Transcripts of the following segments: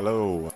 Hello.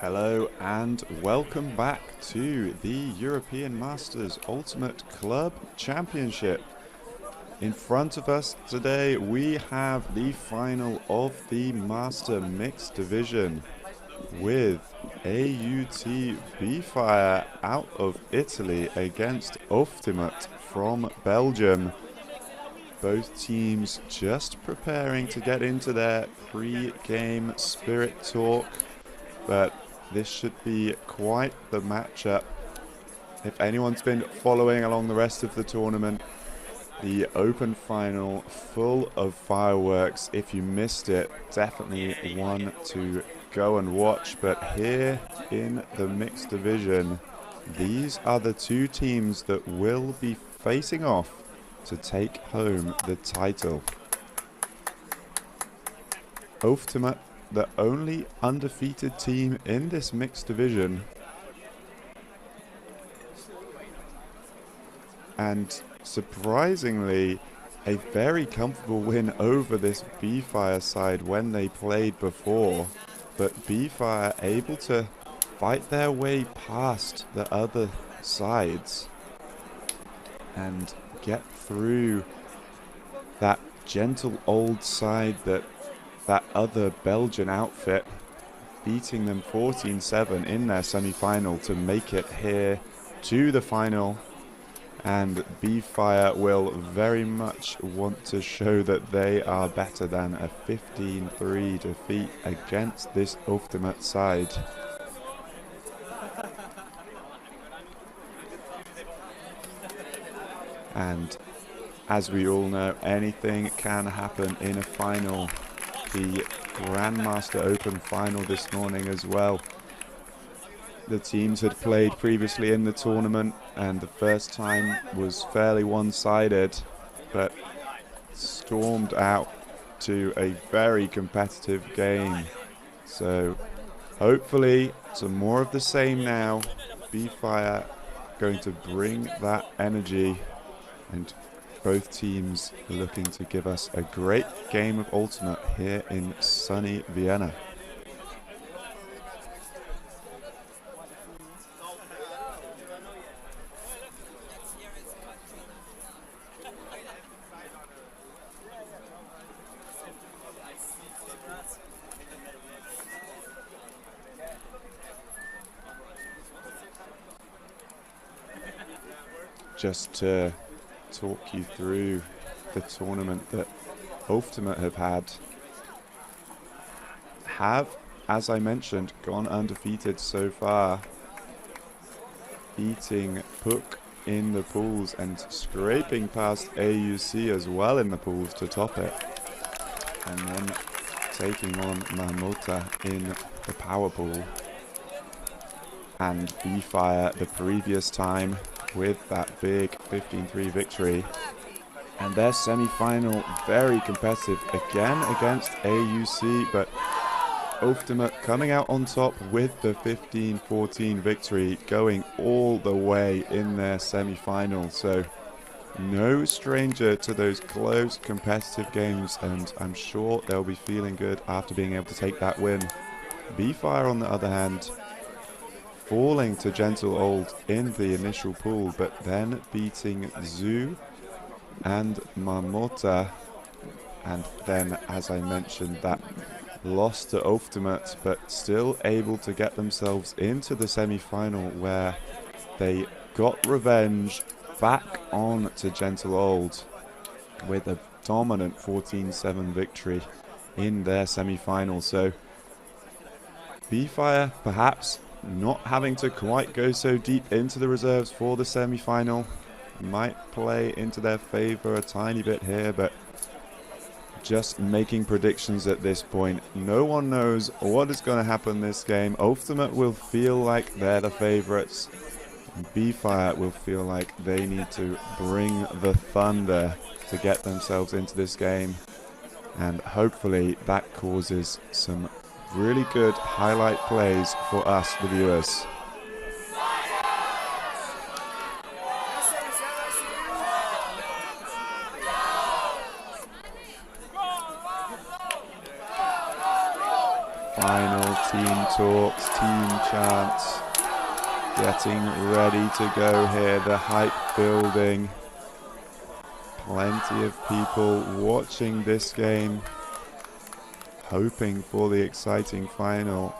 Hello and welcome back to the European Masters Ultimate Club Championship. In front of us today we have the final of the Master Mixed Division with AUT BeeFire out of Italy against Ouftimate from Belgium. Both teams just preparing to get into their pre-game spirit talk, but this should be quite the matchup. If anyone's been following along the rest of the tournament, the open final full of fireworks. If you missed it, definitely one to go and watch. But here in the mixed division, these are the two teams that will be facing off to take home the title. Ouftimate, the only undefeated team in this mixed division, and surprisingly a very comfortable win over this BeeFire side when they played before, but BeeFire able to fight their way past the other sides and get through that gentle old side, that other Belgian outfit, beating them 14-7 in their semi-final to make it here to the final. And BeeFire will very much want to show that they are better than a 15-3 defeat against this Ouftimate side. And as we all know, anything can happen in a final. The Grandmaster Open final this morning as well. The teams had played previously in the tournament and the first time was fairly one-sided, but stormed out to a very competitive game. So hopefully some more of the same now. BeeFire going to bring that energy, and both teams are looking to give us a great game of Ultimate here in sunny Vienna. Just to talk you through the tournament that Ouftimate have, as I mentioned, gone undefeated so far, beating PUC in the pools and scraping past AUC as well in the pools to top it, and then taking on Marmota in the power pool, and BeeFire the previous time with that big 15-3 victory. And their semi-final very competitive again against AUC, but Ouftimate coming out on top with the 15-14 victory, going all the way in their semi-final. So no stranger to those close competitive games, and I'm sure they'll be feeling good after being able to take that win. BeeFire, on the other hand, falling to Gentle Old in the initial pool, but then beating Zoo and Marmota, and then, as I mentioned, that loss to Ouftimate, but still able to get themselves into the semi-final, where they got revenge back on to Gentle Old with a dominant 14-7 victory in their semi-final. So BeeFire perhaps not having to quite go so deep into the reserves for the semi-final might play into their favor a tiny bit here, but just making predictions at this point. No one knows what is going to happen this game. Ouftimate will feel like they're the favorites. BeeFire will feel like they need to bring the thunder to get themselves into this game, and hopefully that causes some really good highlight plays for us, the viewers. Final team talks, team chants, getting ready to go here, the hype building. Plenty of people watching this game, hoping for the exciting final.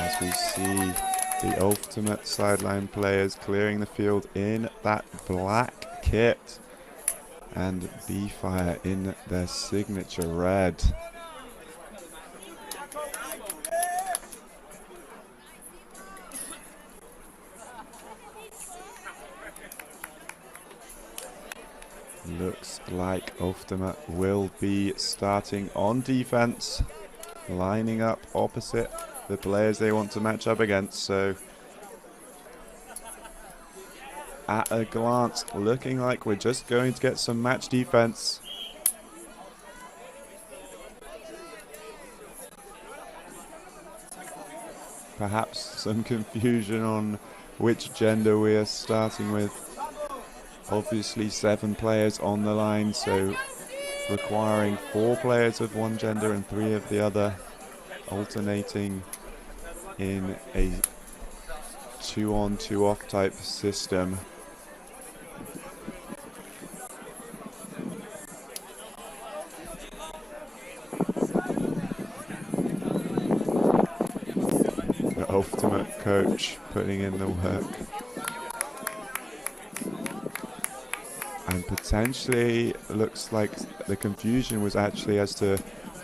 As we see the Ouftimate sideline players clearing the field in that black kit, and BeeFire in their signature red. Looks like Ouftimate will be starting on defense, lining up opposite the players they want to match up against. So at a glance, looking like we're just going to get some match defense. Perhaps some confusion on which gender we are starting with. Obviously 7 players on the line, so requiring 4 players of one gender and 3 of the other, alternating in a 2-on, 2-off type system. The Ouftimate coach putting in the work. And potentially looks like the confusion was actually as to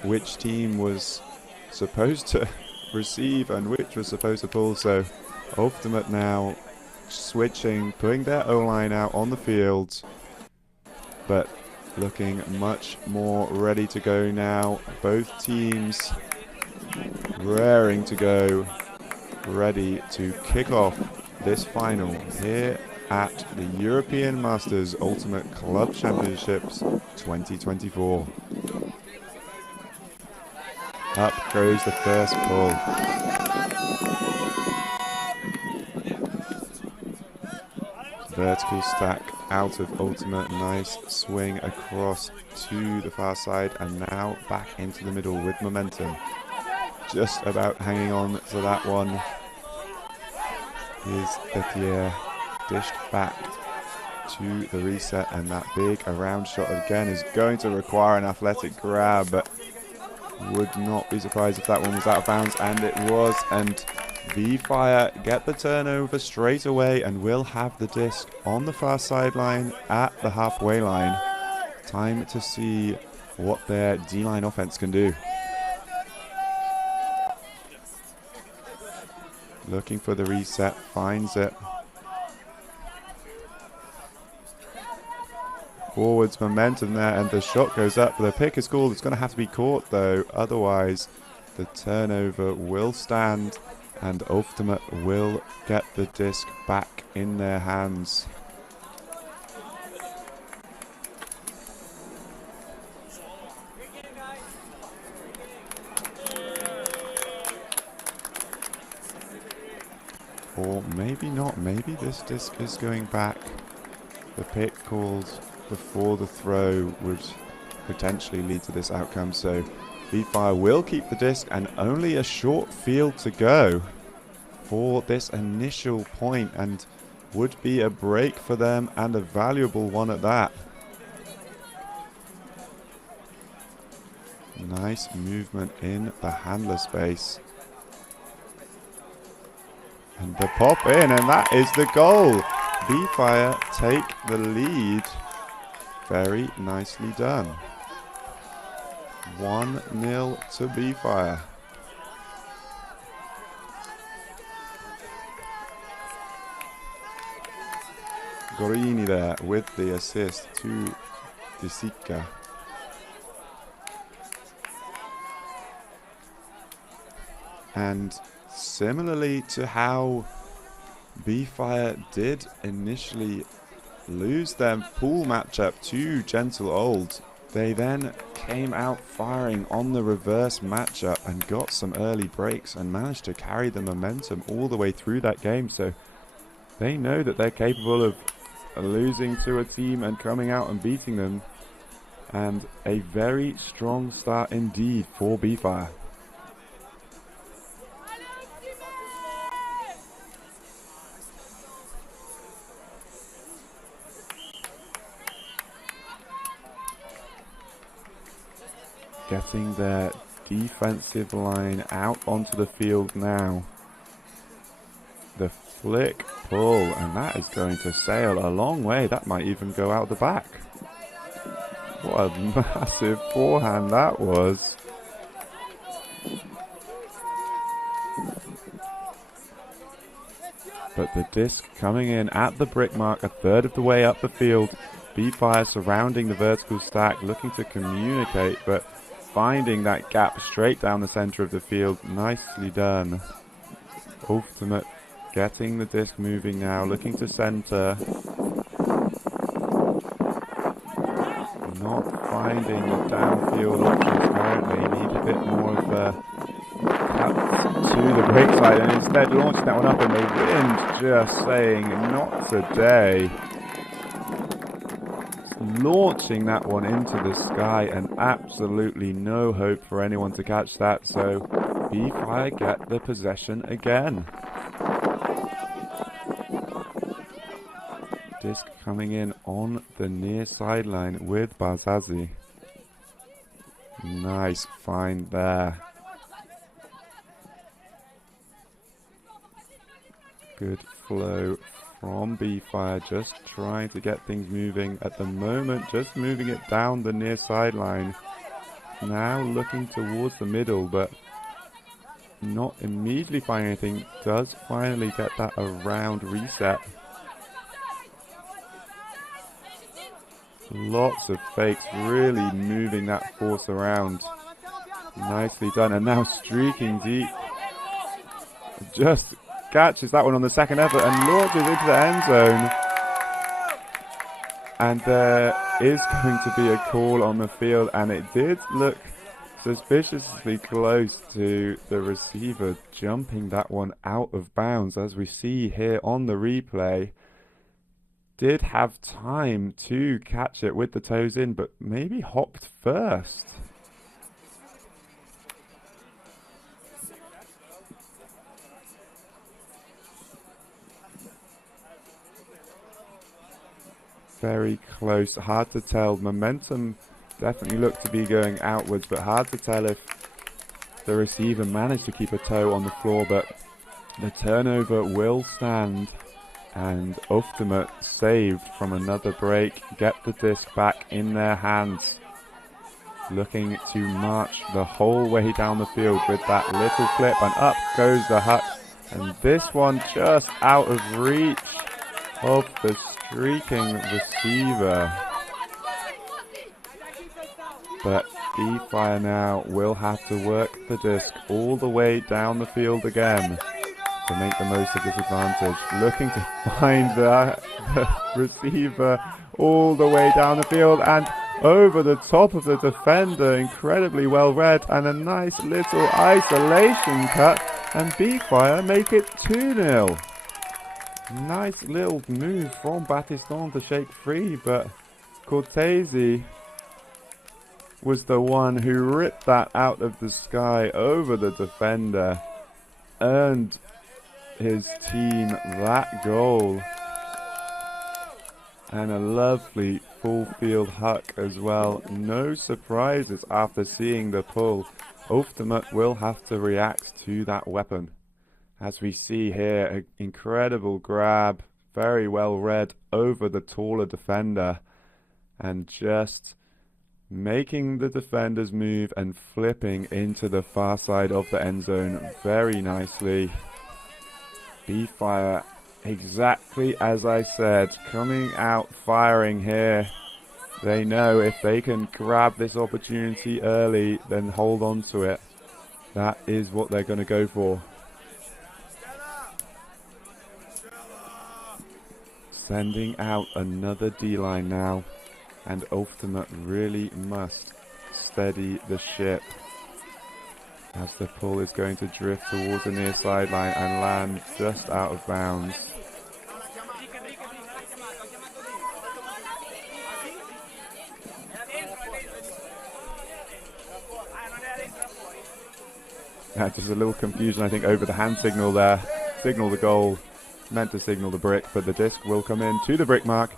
which team was supposed to receive and which was supposed to pull. So Ouftimate now switching, putting their O-line out on the field, but looking much more ready to go now. Both teams raring to go, ready to kick off this final here at the European Masters Ultimate Club Championships 2024. Up goes the first pull. Vertical stack out of Ultimate. Nice swing across to the far side, and now back into the middle with momentum. Just about hanging on to that one is Etier, dished back to the reset, and that big around shot again is going to require an athletic grab, but would not be surprised if that one was out of bounds, and it was. And BeeFire get the turnover straight away and will have the disc on the far sideline at the halfway line. Time to see what their D-line offense can do. Looking for the reset, finds it. Forwards momentum there, and the shot goes up. The pick is called. It's going to have to be caught though, otherwise the turnover will stand, And Ouftimate will get the disc back in their hands. Or maybe not. Maybe this disc is going back. The pick called before the throw would potentially lead to this outcome. So BeeFire will keep the disc, and only a short field to go for this initial point, and would be a break for them, and a valuable one at that. Nice movement in the handler space. And the pop in, and that is the goal. BeeFire take the lead. Very nicely done. 1-0 to BeeFire. Gorini there with the assist to Disika. And similarly to how BeeFire did initially lose their pool matchup to Gentle Old, they then came out firing on the reverse matchup and got some early breaks and managed to carry the momentum all the way through that game. So they know that they're capable of losing to a team and coming out and beating them. And a very strong start indeed for BeeFire. Getting their defensive line out onto the field now. The flick pull, and that is going to sail a long way. That might even go out the back. What a massive forehand that was. But the disc coming in at the brick mark, a third of the way up the field. BeeFire surrounding the vertical stack, looking to communicate, but finding that gap straight down the center of the field. Nicely done. Ouftimate getting the disc moving now, looking to center. Not finding the downfield options currently. Need a bit more of a cut to the break side, and instead launching that one up in the wind, just saying not today. Launching that one into the sky, and absolutely no hope for anyone to catch that. So BeeFire get the possession again. Disc coming in on the near sideline with Bazazi. Nice find there. Good flow from BeeFire, just trying to get things moving at the moment, just moving it down the near sideline. Now looking towards the middle, but not immediately finding anything. Does finally get that around reset. Lots of fakes, really moving that force around. Nicely done, and now streaking deep. Just catches that one on the second effort and launches into the end zone. And there is going to be a call on the field, and it did look suspiciously close to the receiver jumping that one out of bounds, as we see here on the replay. Did have time to catch it with the toes in, but maybe hopped first. Very close, hard to tell. Momentum definitely looked to be going outwards, but hard to tell if the receiver managed to keep a toe on the floor. But the turnover will stand, and Ouftimate, saved from another break, get the disc back in their hands. Looking to march the whole way down the field with that little flip, and up goes the Huck. And this one just out of reach of the streaking receiver. But BeeFire now will have to work the disc all the way down the field again. to make the most of this advantage. Looking to find the receiver all the way down the field and over the top of the defender. Incredibly well read, and a nice little isolation cut, and BeeFire make it 2-0. Nice little move from Battiston to shake free, but Cortese was the one who ripped that out of the sky over the defender, earned his team that goal, and a lovely full field huck as well. No surprises after seeing the pull. Ouftimate will have to react to that weapon. As we see here, an incredible grab, very well read over the taller defender, and just making the defenders move and flipping into the far side of the end zone very nicely. BeeFire, exactly as I said, coming out firing here. They know if they can grab this opportunity early, then hold on to it. That is what they're going to go for. Sending out another D-line now, and Ouftimate really must steady the ship as the pull is going to drift towards the near sideline and land just out of bounds. Just a little confusion, I think, over the hand signal there. Signal the goal, meant to signal the brick, but the disc will come in to the brick mark,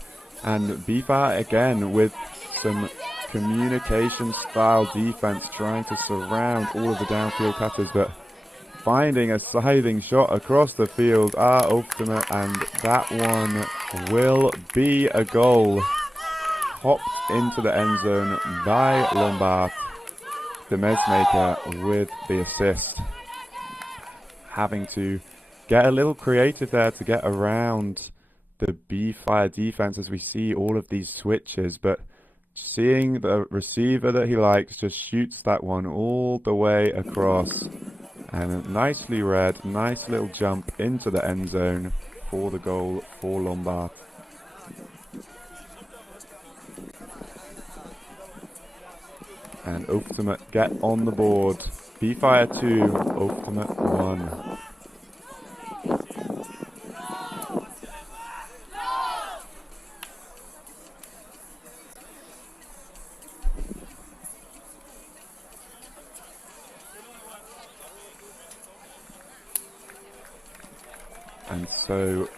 and BeeFire again with some communication style defense, trying to surround all of the downfield cutters, but finding a scything shot across the field are Ouftimate, and that one will be a goal. Hopped into the end zone by Lombard, the messmaker, with the assist. Having to get a little creative there to get around the BeeFire defense as we see all of these switches, but seeing the receiver that he likes, just shoots that one all the way across, and nicely read, nice little jump into the end zone for the goal for Lombard. And Ouftimate get on the board. BeeFire 2, Ouftimate 1. And so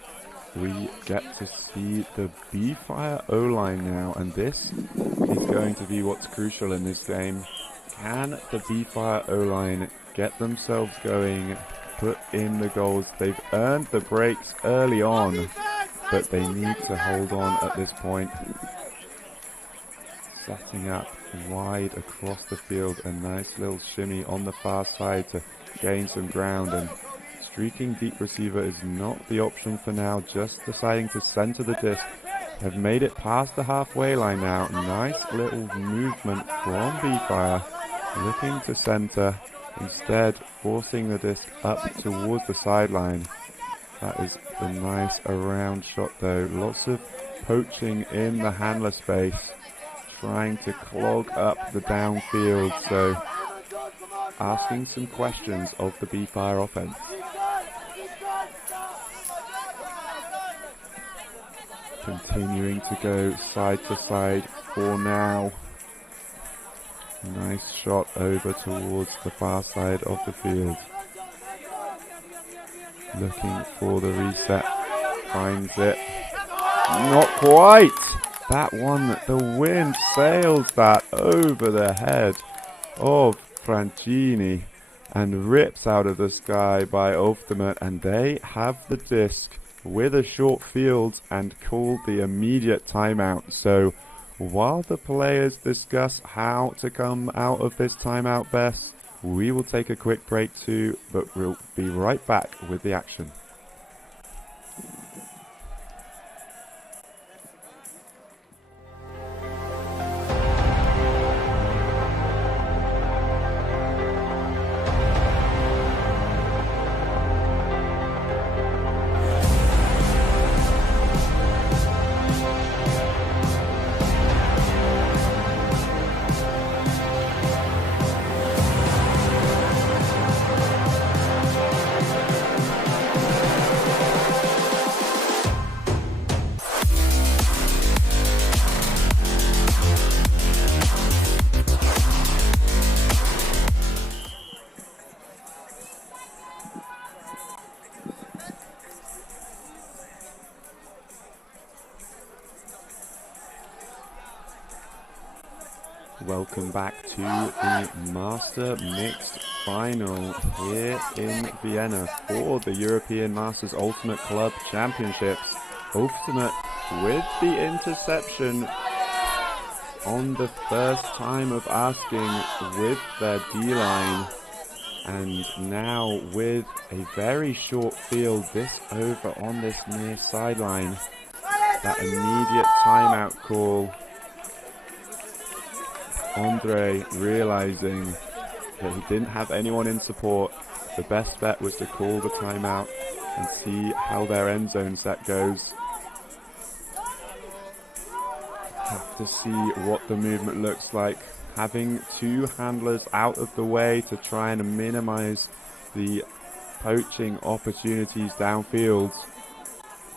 we get to see the BeeFire O-line now, and this is going to be what's crucial in this game. Can the BeeFire O-line get themselves going, put in the goals? They've earned the breaks early on, but they need to hold on at this point. Setting up wide across the field, a nice little shimmy on the far side to gain some ground, and streaking deep receiver is not the option for now, just deciding to center the disc. Have made it past the halfway line now. Nice little movement from BeeFire, looking to center, instead forcing the disc up towards the sideline. That is a nice around shot though. Lots of poaching in the handler space, trying to clog up the downfield, so asking some questions of the BeeFire offense. Continuing to go side to side for now. Nice shot over towards the far side of the field. Looking for the reset. Finds it. Not quite! That one, the wind sails that over the head of Francini and rips out of the sky by Ouftimate, and they have the disc with a short field and call the immediate timeout. So while the players discuss how to come out of this timeout best, we will take a quick break too, but we'll be right back with the action. welcome back to the Master Mixed Final here in Vienna for the European Masters Ultimate Club Championships. Ouftimate with the interception on the first time of asking with their D-line, and now with a very short field, this over on this near sideline, that immediate timeout call. Andre realizing that he didn't have anyone in support, the best bet was to call the timeout and see how their end zone set goes. Have to see what the movement looks like. Having two handlers out of the way to try and minimize the poaching opportunities downfield.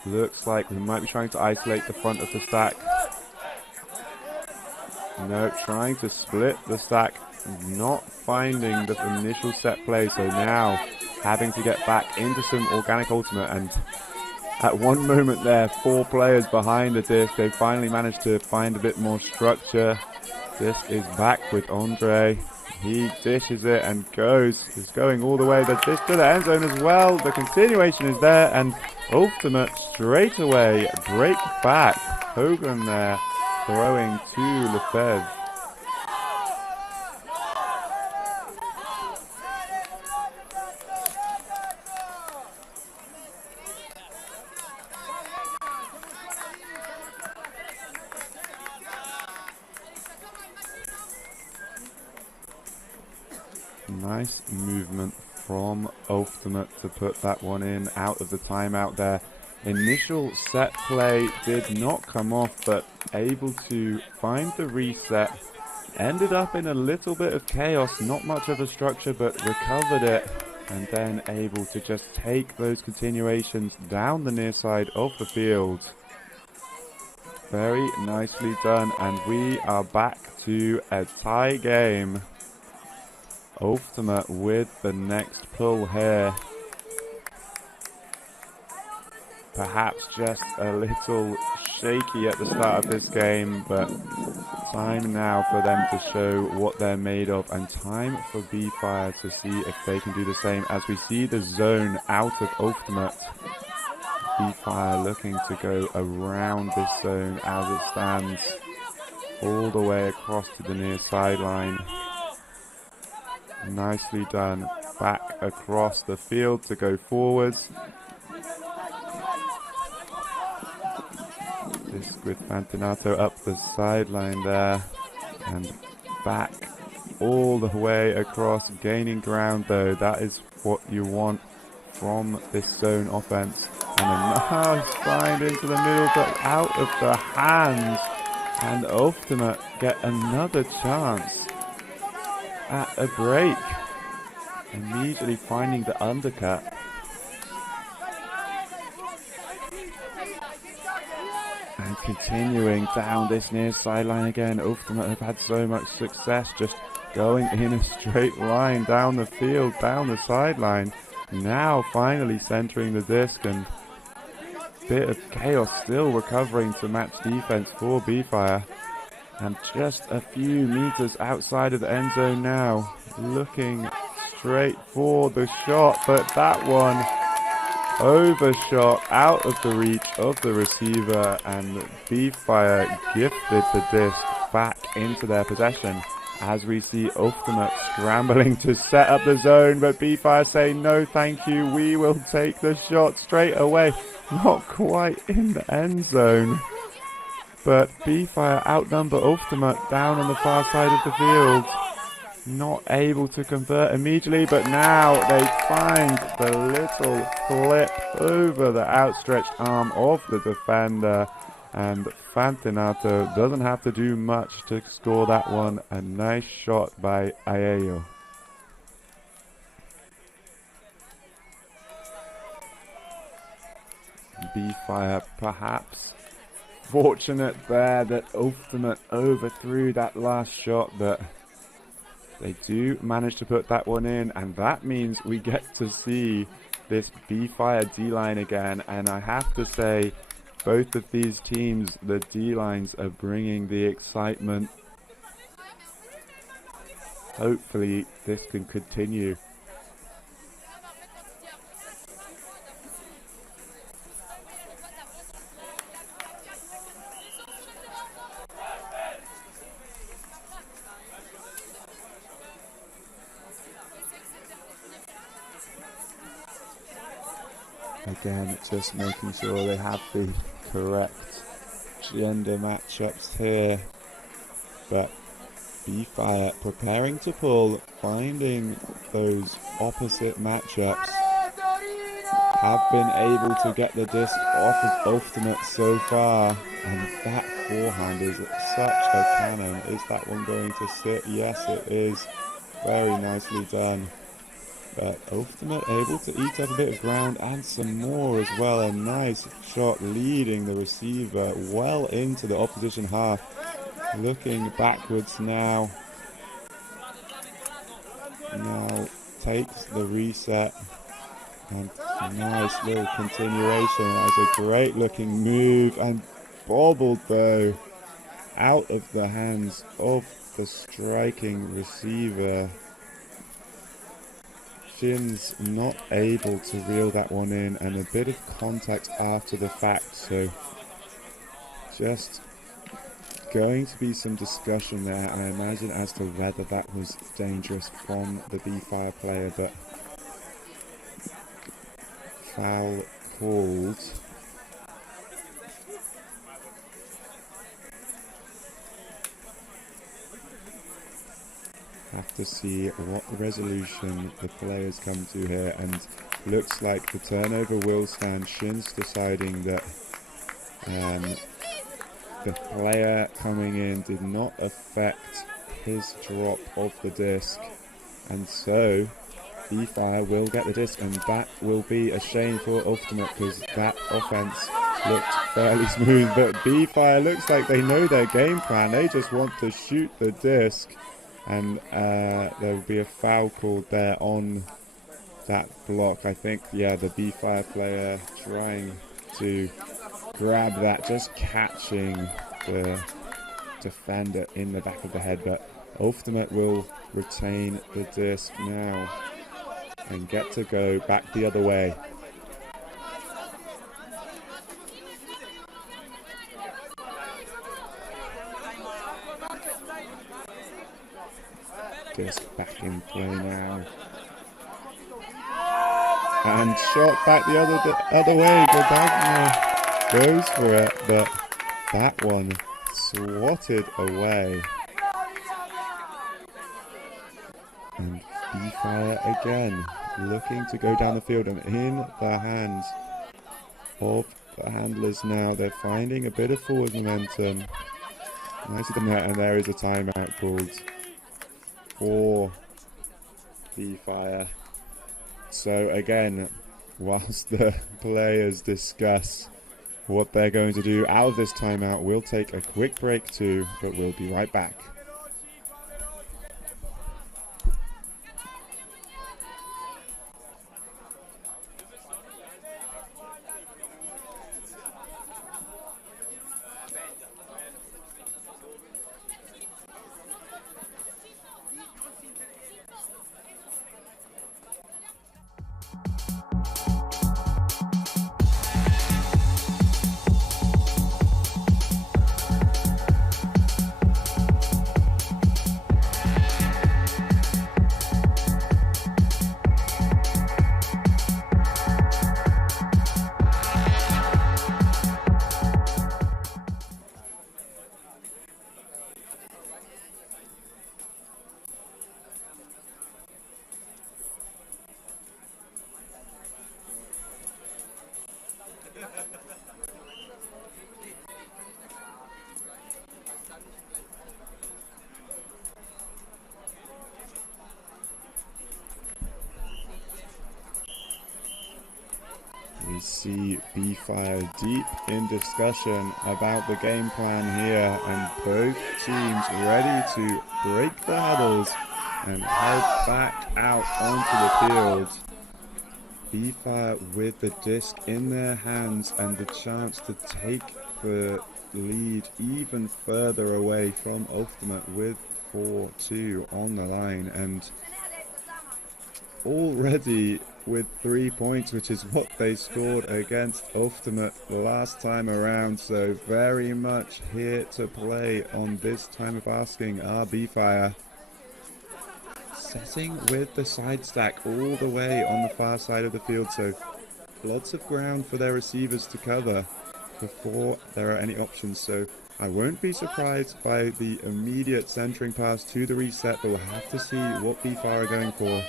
Looks like we might be trying to isolate the front of the stack. No, trying to split the stack, not finding the initial set play, so now having to get back into some organic ultimate, and at one moment there, 4 players behind the disc, they finally managed to find a bit more structure. This is back with Andre. He dishes it and is going all the way. The disc to the end zone as well. The continuation is there, and Ouftimate straight away break back. Hogan there throwing to Lefebvre. Nice movement from Ouftimate to put that one in out of the timeout there. Initial set play did not come off, but able to find the reset. Ended up in a little bit of chaos, not much of a structure, but recovered it, and then able to just take those continuations down the near side of the field. Very nicely done, and we are back to a tie game. Ouftimate with the next pull here. Perhaps just a little shaky at the start of this game, but time now for them to show what they're made of, and time for BeeFire to see if they can do the same as we see the zone out of Ouftimate. BeeFire looking to go around this zone as it stands, all the way across to the near sideline. Nicely done. Back across the field to go forwards. This with Fantinato up the sideline there, and back all the way across, gaining ground though. That is what you want from this zone offense. And a nice find into the middle, but out of the hands, and Ouftimate get another chance at a break, immediately finding the undercut. And continuing down this near sideline again. Ouftimate have had so much success just going in a straight line down the field, down the sideline. Now finally centering the disc, and bit of chaos still recovering to match defense for BeeFire. And just a few meters outside of the end zone now, looking straight for the shot, but that one overshot out of the reach of the receiver, and BeeFire gifted the disc back into their possession as we see Ouftimate scrambling to set up the zone, but BeeFire say no thank you, we will take the shot straight away. Not quite in the end zone, but BeeFire outnumber Ouftimate down on the far side of the field. Not able to convert immediately, but now they find the little flip over the outstretched arm of the defender, and Fantinato doesn't have to do much to score that one. A nice shot by Ayeyo. BeeFire perhaps fortunate there that Ouftimate overthrew that last shot, but they do manage to put that one in, and that means we get to see this BeeFire D-line again. And I have to say, both of these teams, the D-lines are bringing the excitement. hopefully this can continue. Again, just making sure they have the correct gender matchups here. But BeeFire preparing to pull, finding those opposite matchups. Have been able to get the disc off of Ouftimate so far. And that forehand is such a cannon. Is that one going to sit? Yes, it is. Very nicely done. But Ouftimate able to eat up a bit of ground and some more as well. A nice shot leading the receiver well into the opposition half. Looking backwards now. Now takes the reset. And nice little continuation. That was a great looking move. And bobbled though out of the hands of the striking receiver. Shin's not able to reel that one in, and a bit of contact after the fact, so just going to be some discussion there, I imagine, as to whether that was dangerous from the BeeFire player, but foul called. Have to see what resolution the players come to here, and looks like the turnover will stand. Shin's deciding that the player coming in did not affect his drop of the disc, and so BeeFire will get the disc, and that will be a shame for Ouftimate because that offense looked fairly smooth. But BeeFire looks like they know their game plan. They just want to shoot the disc. And there will be a foul called there on that block. I think, yeah, the BeeFire player trying to grab that, just catching the defender in the back of the head. But Ouftimate will retain the disc now and get to go back the other way. Disc back in play now, and shot back the other way. Godagna goes for it, but that one swatted away. And BeeFire again looking to go down the field, and in the hands of the handlers now. They're finding a bit of forward momentum. Nice of the net, and there is a timeout called for BeeFire. So again, whilst the players discuss what they're going to do out of this timeout, we'll take a quick break too, but we'll be right back. We see BeeFire deep in discussion about the game plan here, and both teams ready to break the huddles and head back out onto the field. BeeFire with the disc in their hands and the chance to take the lead even further away from Ouftimate with 4-2 on the line, and already with 3 points, which is what they scored against Ouftimate last time around. So very much here to play on this time of asking. AUT BeeFire setting with the side stack all the way on the far side of the field, so lots of ground for their receivers to cover before there are any options. So I won't be surprised by the immediate centering pass to the reset, but we'll have to see what BeeFire are going for.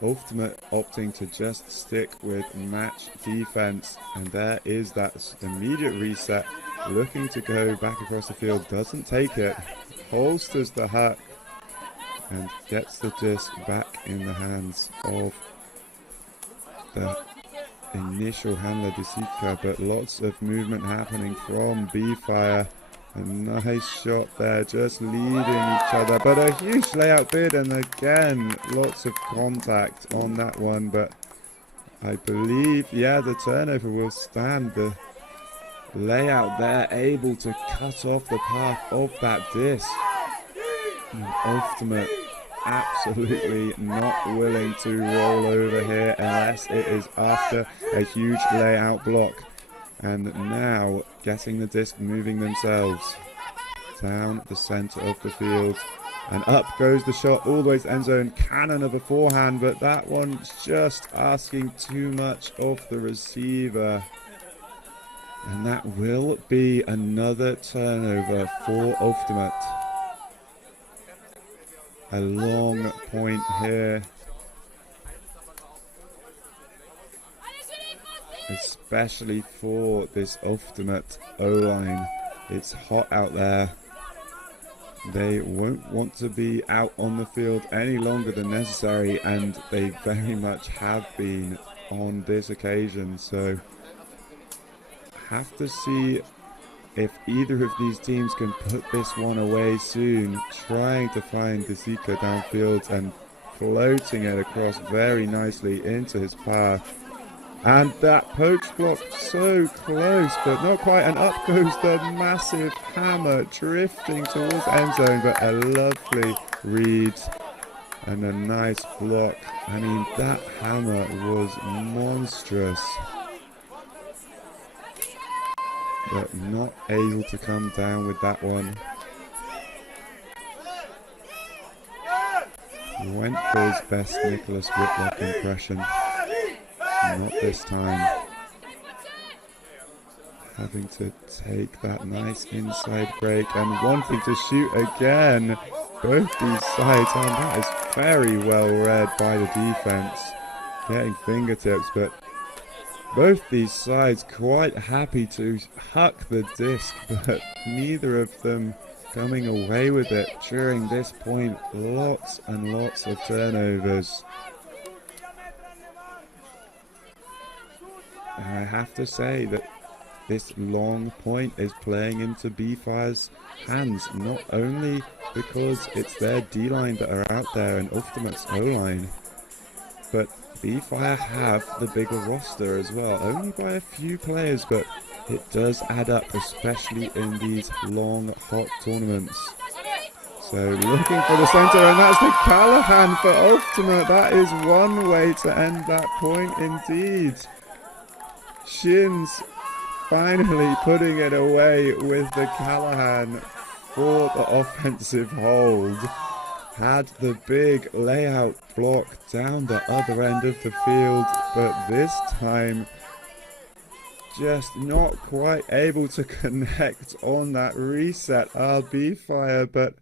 Ouftimate opting to just stick with match defense, and there is that immediate reset, looking to go back across the field, doesn't take it, holsters the huck and gets the disc back in the hands of the initial handler Desika, but lots of movement happening from BeeFire. A nice shot there, just leading each other, but a huge layout bid, and again lots of contact on that one, but I believe, yeah, the turnover will stand. The layout there able to cut off the path of that disc. And Ouftimate absolutely not willing to roll over here unless it is after a huge layout block. And now getting the disc moving themselves down the center of the field, and up goes the shot all the way to end zone. Cannon of a forehand, but that one's just asking too much of the receiver, and that will be another turnover for Ouftimate. A long point here, especially for this Ouftimate O-line. It's hot out there. They won't want to be out on the field any longer than necessary, and they very much have been on this occasion. So have to see if either of these teams can put this one away soon, trying to find Desika downfield and floating it across very nicely into his path. And that poach block so close, but not quite, and up goes the massive hammer, drifting towards end zone, but a lovely read and a nice block. I mean, that hammer was monstrous, but not able to come down with that one. Went for his best Nicholas Whitlock impression. Not this time. Having to take that nice inside break and wanting to shoot again. Both these sides, and that is very well read by the defense. Getting fingertips, but both these sides quite happy to huck the disc, but neither of them coming away with it during this point. Lots and lots of turnovers. And I have to say that this long point is playing into BeeFire's hands, not only because it's their D-line that are out there and Ouftimate's O-line, but BeeFire have the bigger roster as well, only by a few players, but it does add up, especially in these long, hot tournaments. So looking for the center, and that's the Callahan for Ouftimate. That is one way to end that point indeed. Shins finally putting it away with the Callahan for the offensive hold. Had the big layout block down the other end of the field, but this time just not quite able to connect on that reset. AUT BeeFire,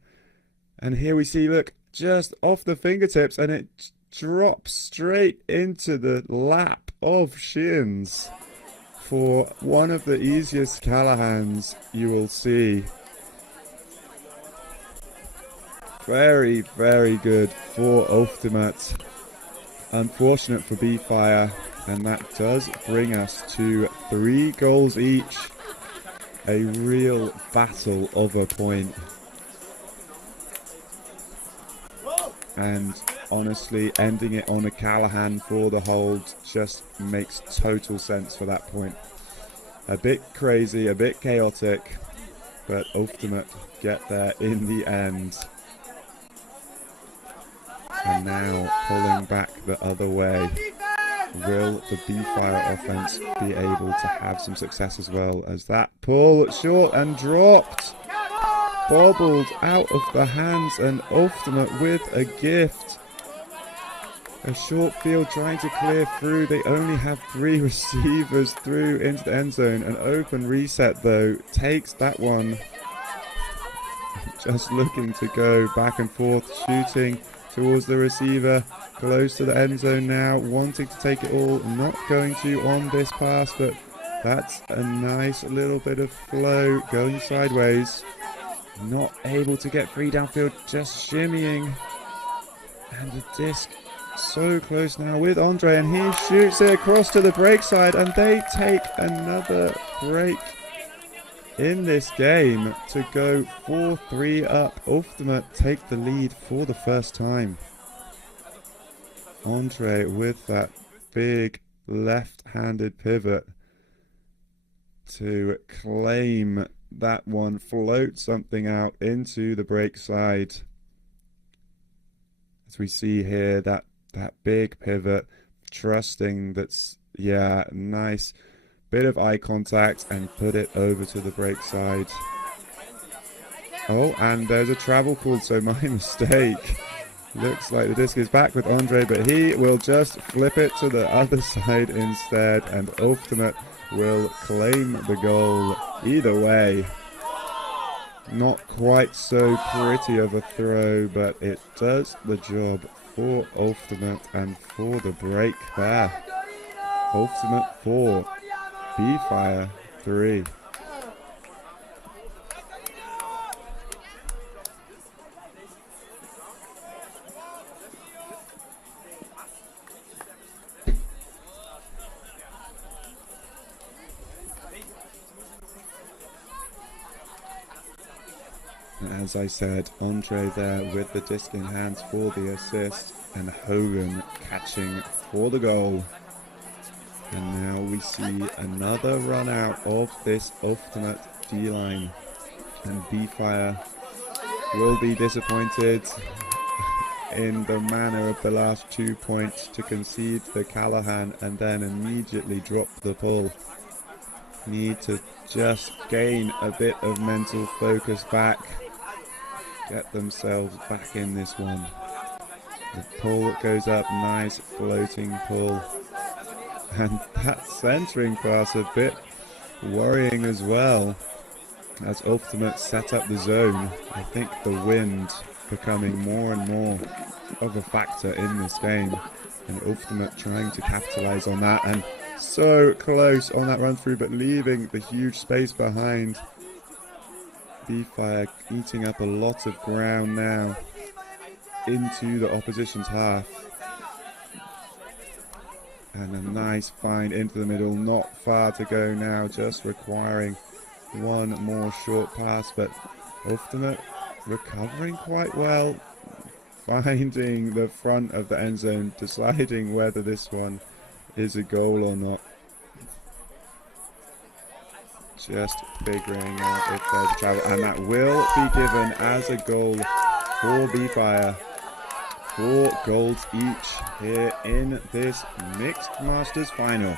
and here we see, look, just off the fingertips, and it drops straight into the lap of Shins for one of the easiest Callahans you will see. Very, very good for Ouftimate. Unfortunate for BeeFire, and that does bring us to 3 goals each. A real battle of a point. And honestly, ending it on a Callahan for the hold just makes total sense for that point. A bit crazy, a bit chaotic, but Ouftimate get there in the end. And now pulling back the other way. Will the BeeFire offense be able to have some success as well as that pull short and dropped? Bobbled out of the hands, and Ouftimate with a gift. A short field trying to clear through. They only have 3 receivers through into the end zone. An open reset though takes that one. Just looking to go back and forth, shooting towards the receiver, close to the end zone now, wanting to take it all, not going to on this pass, but that's a nice little bit of flow going sideways. Not able to get free downfield, just shimmying. And the disc so close now with Andre, and he shoots it across to the break side, and they take another break in this game to go 4-3 up. Ouftimate take the lead for the first time. Andre with that big left-handed pivot to claim that one, float something out into the break side. As we see here, that big pivot, trusting that's, yeah, nice bit of eye contact and put it over to the break side. Oh, and there's a travel call, so my mistake. Looks like the disc is back with Andre, but he will just flip it to the other side instead, and Ouftimate will claim the goal. Either way, not quite so pretty of a throw, but it does the job for Ouftimate and for the break there. Ouftimate 4, BeeFire 3. As I said, Andre there with the disc in hands for the assist, and Hogan catching for the goal. And now we see another run out of this Ouftimate D-line, and BeeFire will be disappointed in the manner of the last 2 points to concede the Callahan and then immediately drop the pull. Need to just gain a bit of mental focus back, get themselves back in this one. The pull goes up, nice floating pull. And that centering pass a bit worrying as well, as Ouftimate set up the zone. I think the wind becoming more and more of a factor in this game, and Ouftimate trying to capitalize on that, and so close on that run through, but leaving the huge space behind. BeeFire eating up a lot of ground now into the opposition's half. And a nice find into the middle, not far to go now, just requiring one more short pass, but Ouftimate recovering quite well, finding the front of the end zone, deciding whether this one is a goal or not. Just figuring out if there's travel, and that will be given as a goal for BeeFire. 4 goals each here in this Mixed Masters final.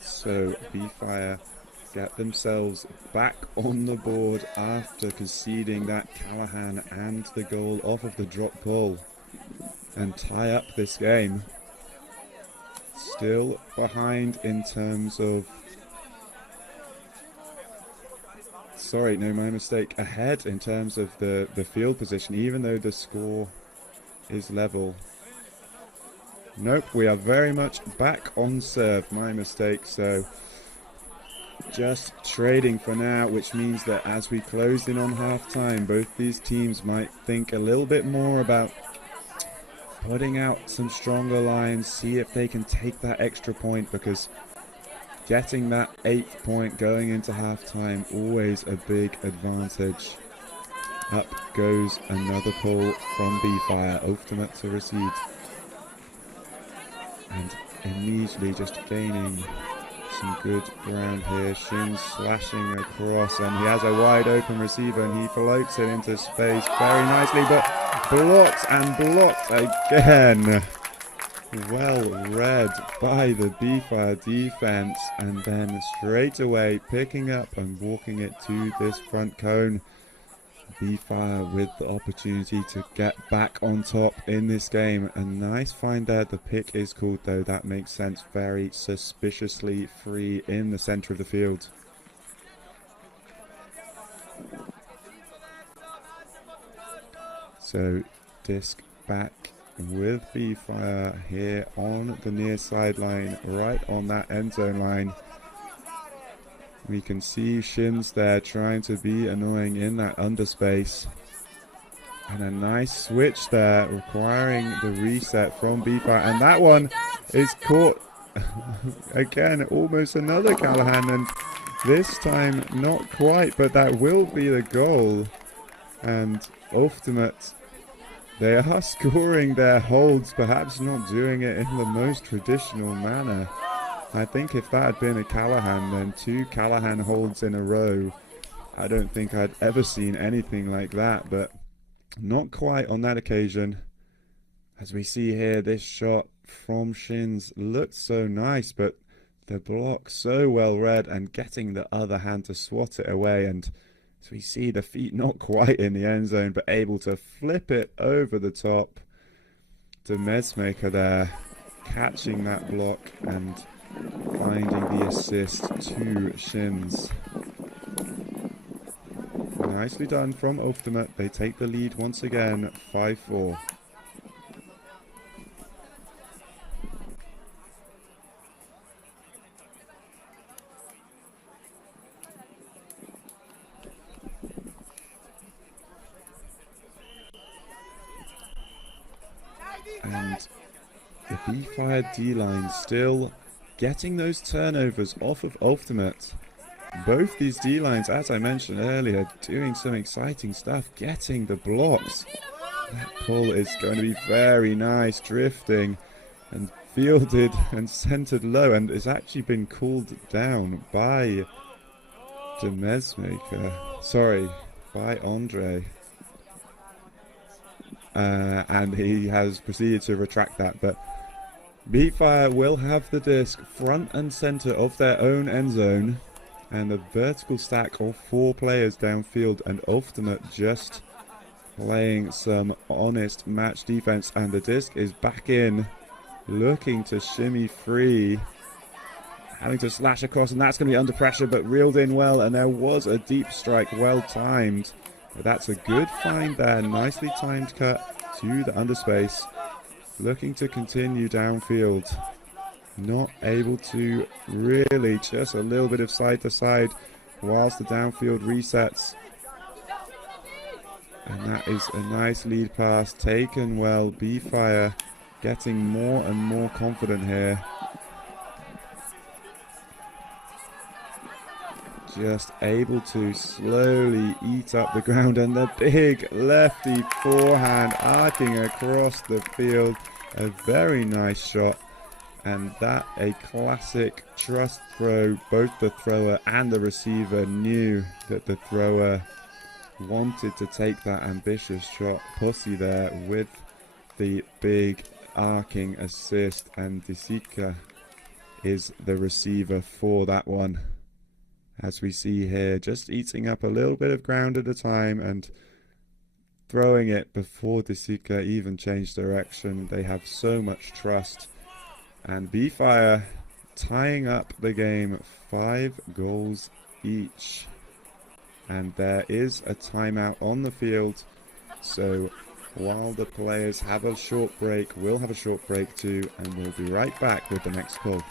So BeeFire get themselves back on the board after conceding that Callahan and the goal off of the drop pull, and tie up this game. Still behind in terms of, sorry, no, my mistake, ahead in terms of the field position, even though the score is level. Nope, we are very much back on serve, my mistake. So just trading for now, which means that as we close in on half time, both these teams might think a little bit more about putting out some stronger lines, see if they can take that extra point, because getting that 8th point going into half time, always a big advantage. Up goes another pull from BeeFire. Ouftimate to recede. And immediately just gaining some good ground here. Shins slashing across, and he has a wide open receiver, and he floats it into space very nicely, but blocked and blocked again. Well read by the BeeFire defense, and then straight away picking up and walking it to this front cone. BeeFire with the opportunity to get back on top in this game. A nice find there. The pick is called though. That makes sense. Very suspiciously free in the center of the field. So disc back with BeeFire here on the near sideline, right on that end zone line. We can see Shins there trying to be annoying in that underspace. And a nice switch there, requiring the reset from BeeFire. And that one is caught. Again, almost another Callahan. And this time, not quite, but that will be the goal. And Ouftimate, they are scoring their holds, perhaps not doing it in the most traditional manner. I think if that had been a Callahan, then 2 Callahan holds in a row, I don't think I'd ever seen anything like that, but not quite on that occasion. As we see here, this shot from Shins looked so nice, but the block so well read, and getting the other hand to swat it away. And as we see, the feet not quite in the end zone, but able to flip it over the top. The Mesmaker there, catching that block and finding the assist to Shins. Nicely done from Ouftimate. They take the lead once again, 5-4. And the BeeFire D-line still getting those turnovers off of Ouftimate. Both these D-lines, as I mentioned earlier, doing some exciting stuff, getting the blocks. That pull is going to be very nice, drifting and fielded and centered low, and it's actually been called down by the Mesmaker. Sorry, by Andre. And he has proceeded to retract that, but BeeFire will have the disc front and center of their own end zone, and a vertical stack of 4 players downfield, and Ouftimate just playing some honest match defense, and the disc is back in, looking to shimmy free, having to slash across, and that's going to be under pressure, but reeled in well, and there was a deep strike, well timed. But that's a good find there, nicely timed cut to the underspace. Looking to continue downfield. Not able to really, just a little bit of side to side whilst the downfield resets. And that is a nice lead pass, taken well. BeeFire getting more and more confident here. Just able to slowly eat up the ground, and the big lefty forehand arcing across the field. A very nice shot, and that a classic trust throw. Both the thrower and the receiver knew that the thrower wanted to take that ambitious shot. Pussy there with the big arcing assist, and Disika is the receiver for that one. As we see here, just eating up a little bit of ground at a time and throwing it before Disika even changed direction. They have so much trust. And BeeFire tying up the game, 5 goals each. And there is a timeout on the field. So while the players have a short break, we'll have a short break too, and we'll be right back with the next pull.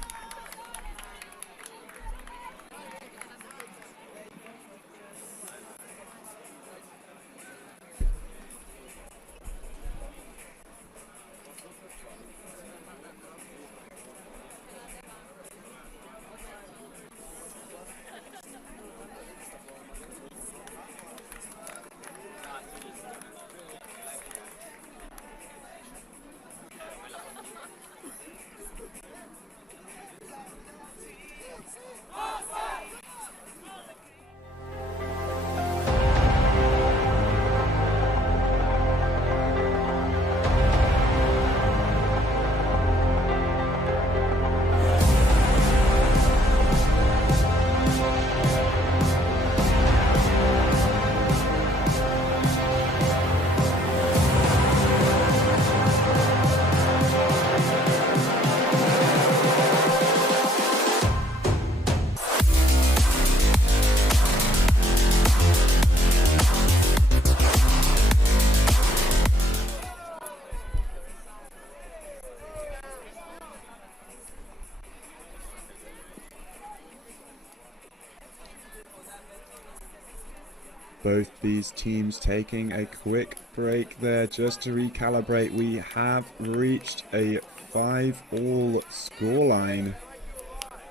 Both these teams taking a quick break there just to recalibrate. We have reached a 5-all scoreline.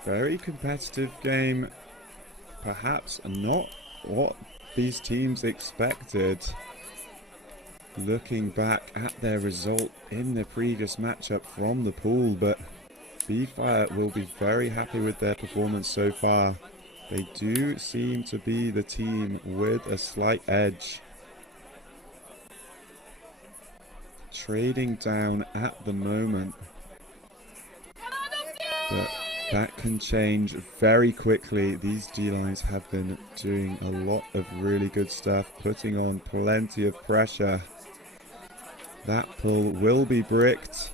Very competitive game. Perhaps not what these teams expected. Looking back at their result in the previous matchup from the pool, but BeeFire will be very happy with their performance so far. They do seem to be the team with a slight edge. Trading down at the moment. But that can change very quickly. These D-lines have been doing a lot of really good stuff, putting on plenty of pressure. That pull will be bricked.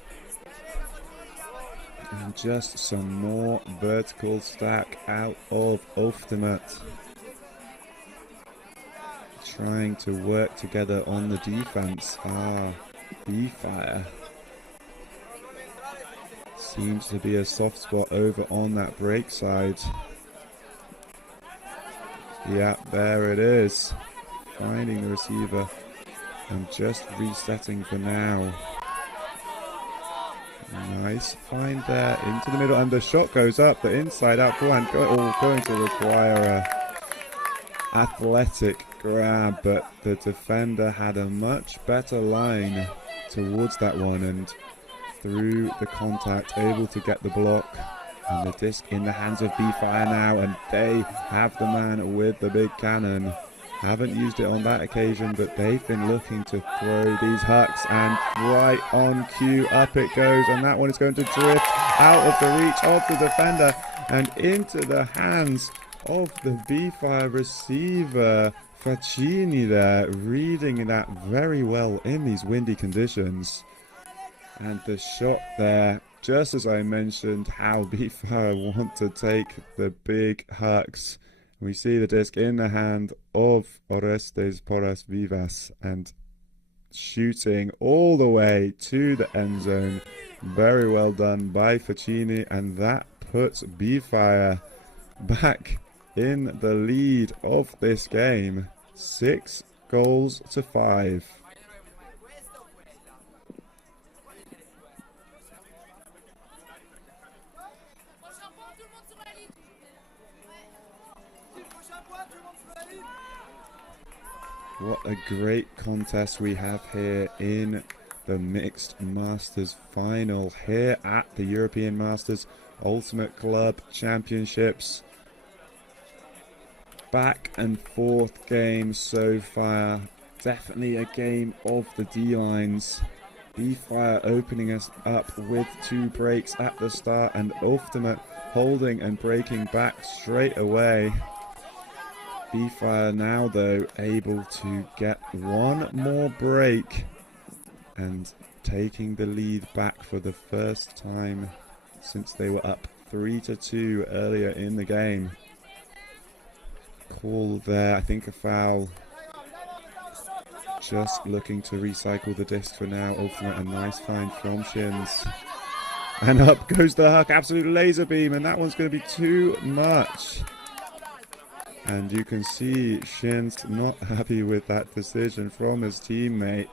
And just some more vertical stack out of Ouftimate. Trying to work together on the defense. BeeFire. Seems to be a soft spot over on that break side. Yeah, there it is. Finding the receiver and just resetting for now. Nice find there into the middle, and the shot goes up. The inside out forehand going to require a athletic grab, but the defender had a much better line towards that one, and through the contact able to get the block. And the disc in the hands of BeeFire now, and they have the man with the big cannon. Haven't used it on that occasion, but they've been looking to throw these hucks, and right on cue, up it goes, and that one is going to drift out of the reach of the defender and into the hands of the BeeFire receiver. Faccini there, reading that very well in these windy conditions. And the shot there, just as I mentioned, how BeeFire want to take the big hucks. We see the disc in the hand of Orestes Porras Vivas and shooting all the way to the end zone. Very well done by Faccini, and that puts BeeFire back in the lead of this game. 6 goals to 5. What a great contest we have here in the Mixed Masters final here at the European Masters Ultimate Club Championships. Back and forth game so far. Definitely a game of the D-lines. BeeFire opening us up with 2 breaks at the start, and Ouftimate holding and breaking back straight away. BeeFire now, though, able to get one more break and taking the lead back for the first time since they were up 3-2 earlier in the game. Call there, I think a foul. Just looking to recycle the disc for now. Ouftimate, a nice find from Shins. And up goes the huck, absolute laser beam, and that one's going to be too much. And you can see Shins not happy with that decision from his teammate.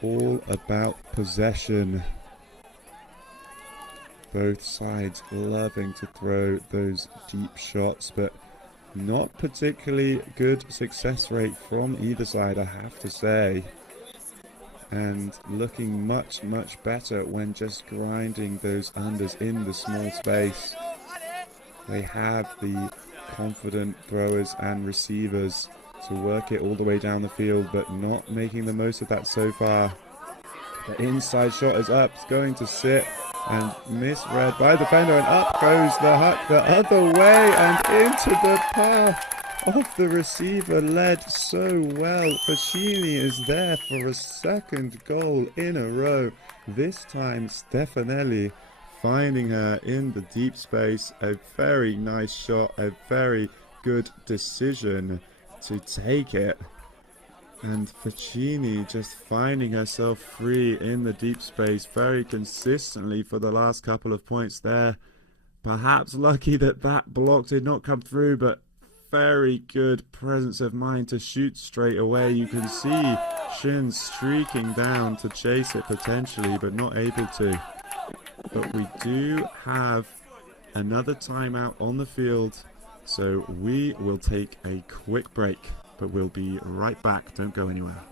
All about possession. Both sides loving to throw those deep shots, but not particularly good success rate from either side, I have to say. And looking much, much better when just grinding those unders in the small space. They have the confident throwers and receivers to work it all the way down the field, but not making the most of that so far. The inside shot is up, it's going to sit and misread by the defender, and up goes the huck the other way and into the path of the receiver, led so well. Faccini is there for a second goal in a row. This time Stefanelli finding her in the deep space. A very nice shot, a very good decision to take it. And Faccini just finding herself free in the deep space very consistently for the last couple of points there. Perhaps lucky that that block did not come through, but very good presence of mind to shoot straight away. You can see Shin streaking down to chase it potentially, but not able to. But we do have another timeout on the field, so we will take a quick break, but we'll be right back. Don't go anywhere.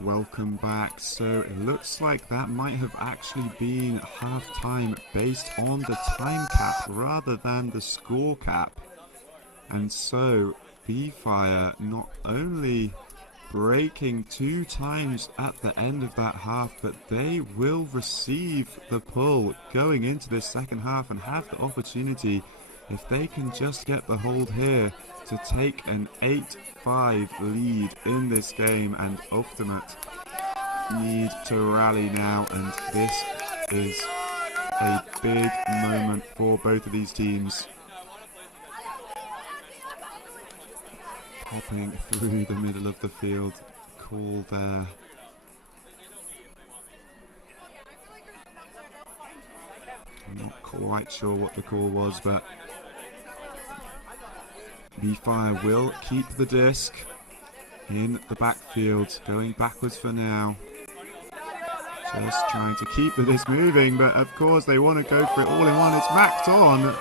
Welcome back. So it looks like that might have actually been half time based on the time cap rather than the score cap. And so BeeFire not only breaking 2 times at the end of that half, but they will receive the pull going into this second half and have the opportunity, if they can just get the hold here, to take an 8-5 lead in this game. And Ouftimate need to rally now, and this is a big moment for both of these teams. Popping through the middle of the field, call there. I'm not quite sure what the call was, but BeeFire will keep the disc in the backfield, going backwards for now. Just trying to keep the disc moving, but of course they want to go for it all in one. It's macked on,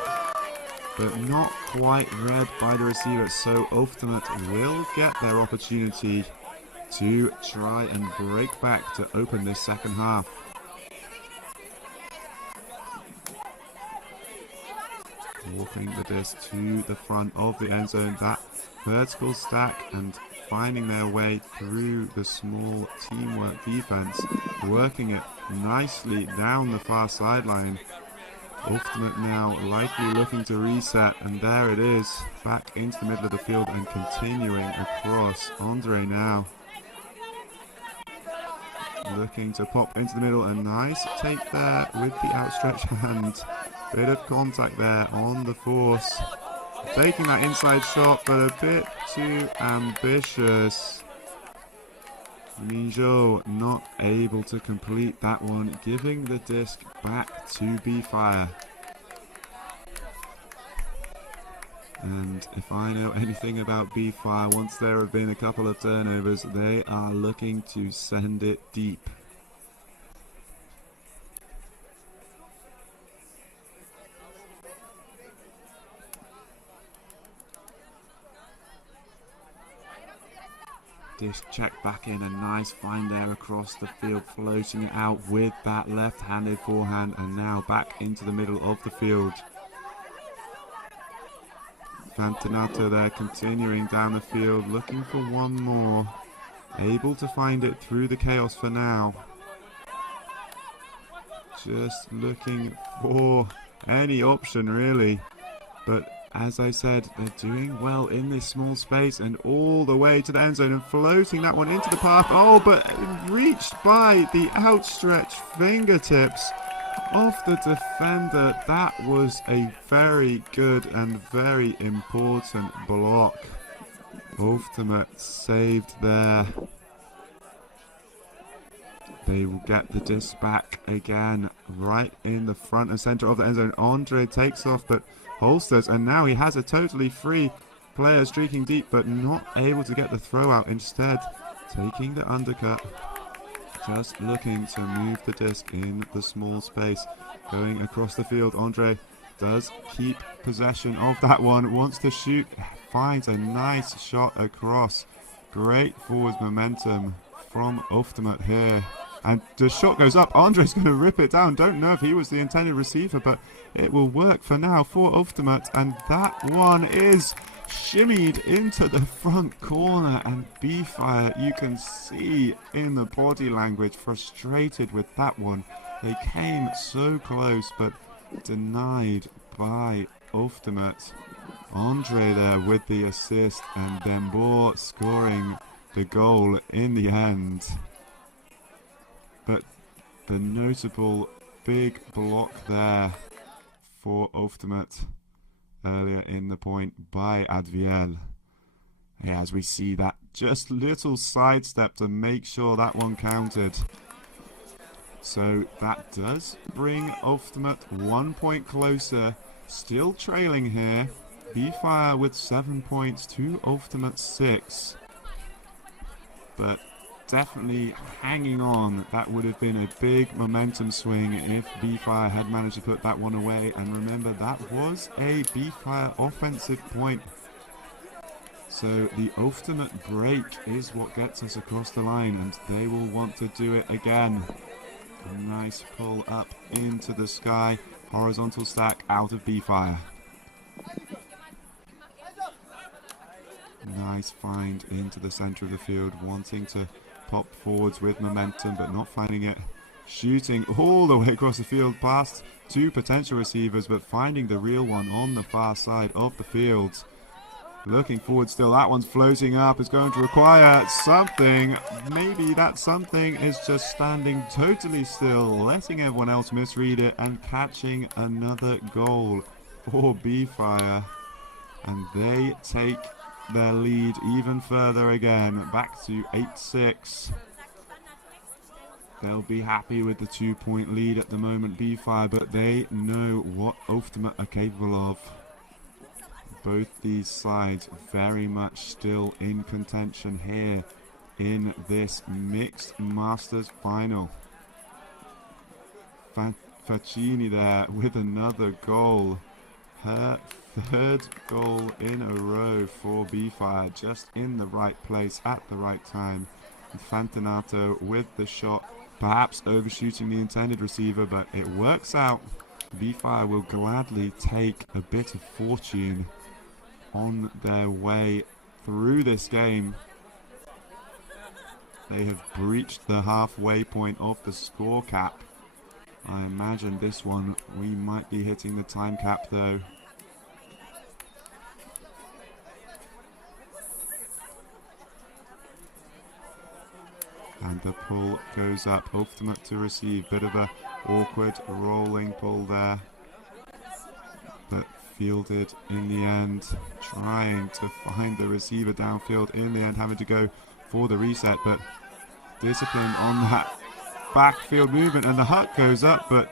but not quite read by the receiver, so Ouftimate will get their opportunity to try and break back to open this second half. Walking the disc to the front of the end zone, that vertical stack, and finding their way through the small teamwork defense, working it nicely down the far sideline. Ouftimate now likely looking to reset, and there it is, back into the middle of the field and continuing across. Andre now looking to pop into the middle, a nice take there with the outstretched hand. Bit of contact there on the force. Taking that inside shot, but a bit too ambitious. Minjo not able to complete that one, giving the disc back to BeeFire. And if I know anything about BeeFire, once there have been a couple of turnovers, they are looking to send it deep. Disc check back in, a nice find there across the field, floating it out with that left-handed forehand, and now back into the middle of the field. Fantinato there continuing down the field, looking for one more, able to find it through the chaos for now. Just looking for any option really, but As I said, they're doing well in this small space and all the way to the end zone and floating that one into the path. Oh, but reached by the outstretched fingertips of the defender. That was a very good and very important block. Ouftimate saved there. They will get the disc back again right in the front and center of the end zone. Andre takes off but holsters, and now he has a totally free player streaking deep but not able to get the throw out. Instead, taking the undercut, just looking to move the disc in the small space. Going across the field, Andre does keep possession of that one, wants to shoot, finds a nice shot across. Great forwards momentum from Ouftimate here. And the shot goes up. Andre's going to rip it down. Don't know if he was the intended receiver, but it will work for now for Ouftimate. And that one is shimmied into the front corner. And BeeFire, you can see in the body language, frustrated with that one. They came so close, but denied by Ouftimate. Andre there with the assist, and Dembour scoring the goal in the end. But the notable big block there for Ouftimate earlier in the point by Adviel. Yeah, as we see that just little sidestep to make sure that one counted. So that does bring Ouftimate 1 point closer, still trailing here. BeeFire with 7 points to Ouftimate 6. But definitely hanging on. That would have been a big momentum swing if BeeFire had managed to put that one away. And remember, that was a BeeFire offensive point. So the Ouftimate break is what gets us across the line, and they will want to do it again. A nice pull up into the sky. Horizontal stack out of BeeFire. Nice find into the center of the field, wanting to pop forwards with momentum, but not finding it. Shooting all the way across the field past two potential receivers, but finding the real one on the far side of the field. Looking forward still. That one's floating up. It's going to require something. Maybe that something is just standing totally still, letting everyone else misread it, and catching another goal for BeeFire. And they take their lead even further again, back to 8-6. They'll be happy with the 2 point lead at the moment, BeeFire, but they know what Ouftimate are capable of. Both these sides very much still in contention here in this mixed Masters final. Faccini there with another goal. Her third goal in a row for BeeFire, just in the right place at the right time. And Fantinato with the shot, perhaps overshooting the intended receiver, but it works out. BeeFire will gladly take a bit of fortune on their way through this game. They have breached the halfway point of the score cap. I imagine this one we might be hitting the time cap though. And the pull goes up. Ouftimate to receive. Bit of a awkward rolling pull there, but fielded in the end. Trying to find the receiver downfield. In the end, having to go for the reset, but discipline on that backfield movement, and the hut goes up, but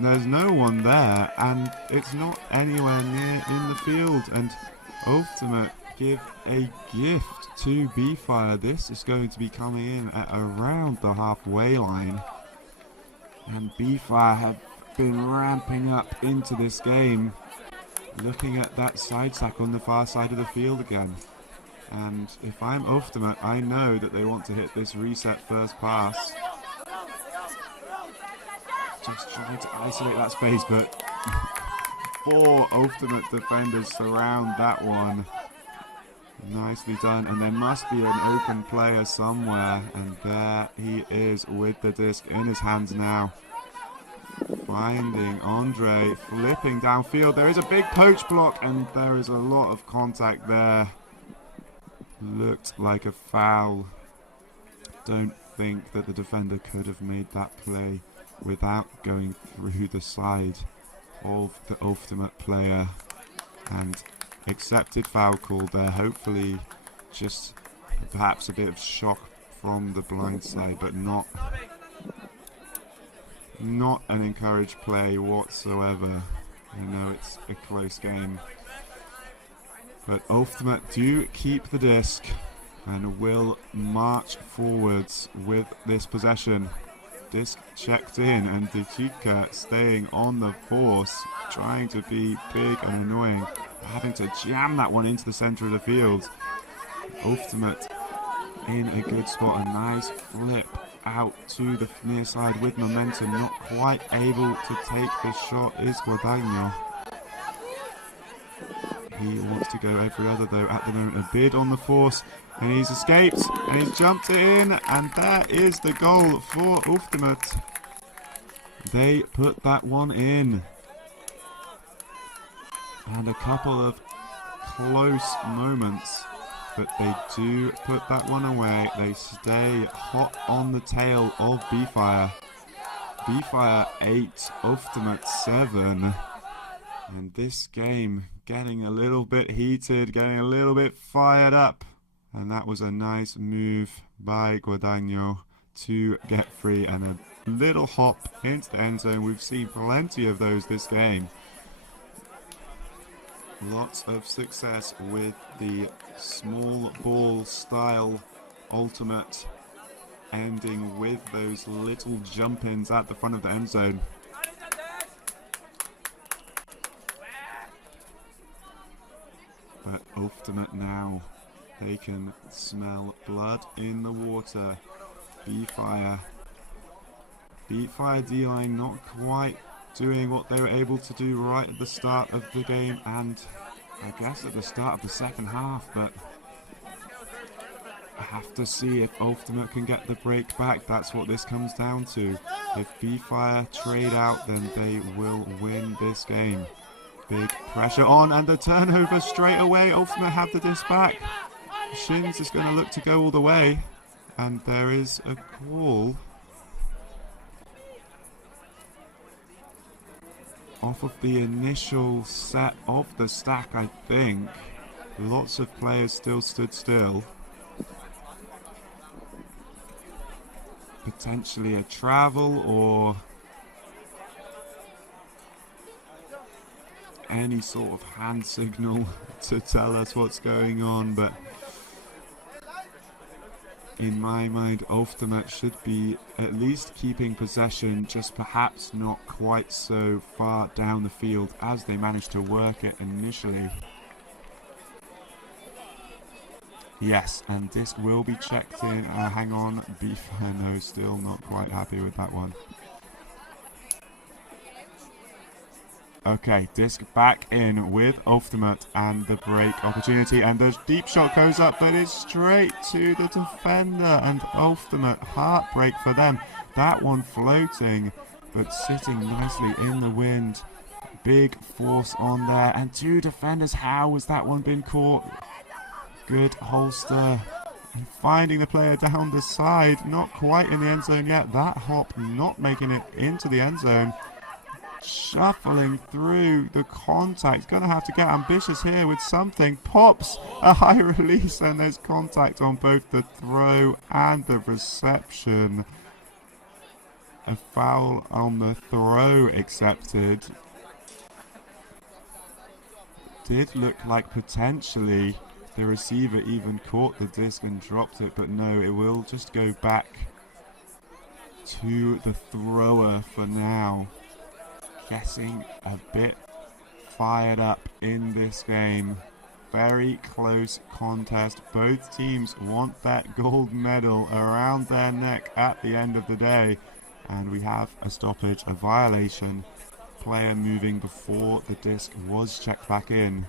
there's no one there, and it's not anywhere near in the field. And Ouftimate give a gift to BeeFire. This is going to be coming in at around the halfway line, and BeeFire have been ramping up into this game. Looking at that side sack on the far side of the field again, and if I'm Ouftimate, I know that they want to hit this reset first pass. Just trying to isolate that space, but 4 Ouftimate defenders surround that one. Nicely done, and there must be an open player somewhere, and there he is with the disc in his hands now. finding Andre, flipping downfield. There is a big poach block, and there is a lot of contact there. Looked like a foul. Don't think that the defender could have made that play without going through the side of the Ouftimate player. And accepted foul call there. Hopefully just perhaps a bit of shock from the blind side, but not an encouraged play whatsoever. I know it's a close game, but Ouftimate do keep the disc and will march forwards with this possession. Disc checked in, and Dachika staying on the force, trying to be big and annoying, having to jam that one into the center of the field. Ouftimate in a good spot, a nice flip out to the near side with momentum, not quite able to take the shot is Guadagno. He wants to go every other though at the moment. A bid on the force, and he's escaped, and he's jumped it in, and there is the goal for Ouftimate. They put that one in. And a couple of close moments, but they do put that one away. They stay hot on the tail of BeeFire. BeeFire 8, Ouftimate 7. And this game getting a little bit heated, getting a little bit fired up. And that was a nice move by Guadagno to get free, and a little hop into the end zone. We've seen plenty of those this game. Lots of success with the small ball style ultimate, ending with those little jump-ins at the front of the end zone. But Ouftimate now, they can smell blood in the water. BeeFire D-line not quite doing what they were able to do right at the start of the game, and I guess at the start of the second half, but I have to see if Ouftimate can get the break back. That's what this comes down to. If BeeFire trade out, then they will win this game. Big pressure on, and the turnover straight away. Ouftimate have the disc back. Shins is going to look to go all the way, and there is a call off of the initial set of the stack, I think. Lots of players still stood still. Potentially a travel or any sort of hand signal to tell us what's going on, but in my mind, Ouftimate should be at least keeping possession, just perhaps not quite so far down the field as they managed to work it initially. Yes, and this will be checked in. Hang on, BeeFire, no, still not quite happy with that one. Okay, disc back in with Ouftimate, and the break opportunity, and the deep shot goes up, but it's straight to the defender, and Ouftimate, heartbreak for them. That one floating, but sitting nicely in the wind. Big force on there, and two defenders. How has that one been caught? Good holster, and finding the player down the side, not quite in the end zone yet. That hop not making it into the end zone. Shuffling through the contact, gonna have to get ambitious here with something. Pops a high release, and there's contact on both the throw and the reception. A foul on the throw accepted. Did look like potentially the receiver even caught the disc and dropped it, but no, it will just go back to the thrower for now. Getting a bit fired up in this game. Very close contest. Both teams want that gold medal around their neck at the end of the day. And we have a stoppage, a violation. Player moving before the disc was checked back in.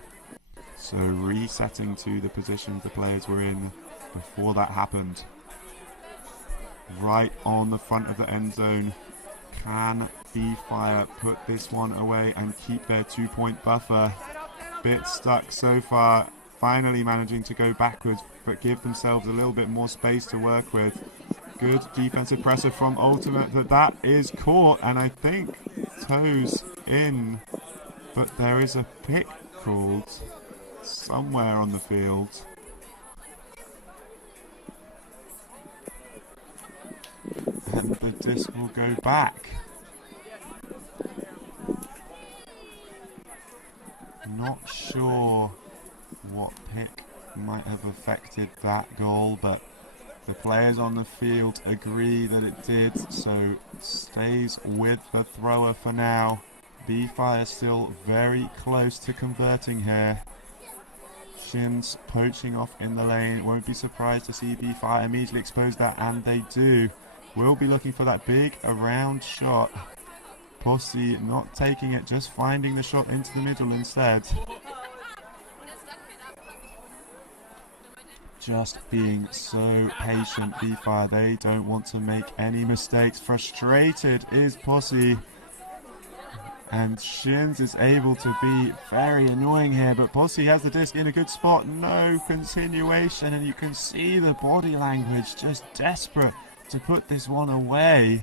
So resetting to the positions the players were in before that happened. Right on the front of the end zone. Can BeeFire put this one away and keep their 2-point buffer. Bit stuck so far, finally managing to go backwards, but give themselves a little bit more space to work with. Good defensive pressure from Ouftimate, but that is caught, and I think toes in. But there is a pick called somewhere on the field. And the disc will go back. Not sure what pick might have affected that goal, but the players on the field agree that it did, so stays with the thrower for now. BeeFire still very close to converting here. Shins poaching off in the lane. Won't be surprised to see BeeFire immediately expose that, and they do. Will be looking for that big around shot. Pussy not taking it, just finding the shot into the middle instead. Just being so patient, BeeFire. They don't want to make any mistakes. Frustrated is Pussy. And Shins is able to be very annoying here, but Pussy has the disc in a good spot. No continuation, and you can see the body language just desperate to put this one away.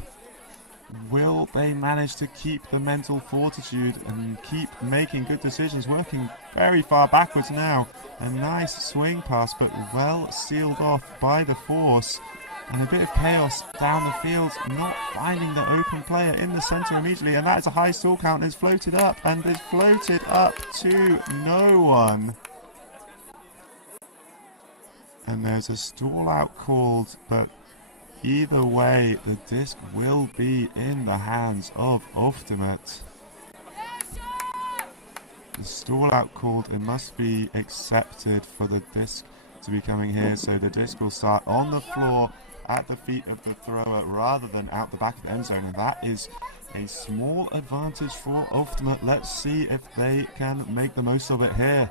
Will they manage to keep the mental fortitude and keep making good decisions? Working very far backwards now. A nice swing pass, but well sealed off by the force. And a bit of chaos down the field, not finding the open player in the centre immediately. And that is a high stall count. It's floated up, and it's floated up to no one. And there's a stall out called, but either way, the disc will be in the hands of Ouftimate. The stall out called, it must be accepted for the disc to be coming here. So the disc will start on the floor at the feet of the thrower rather than out the back of the end zone. And that is a small advantage for Ouftimate. Let's see if they can make the most of it here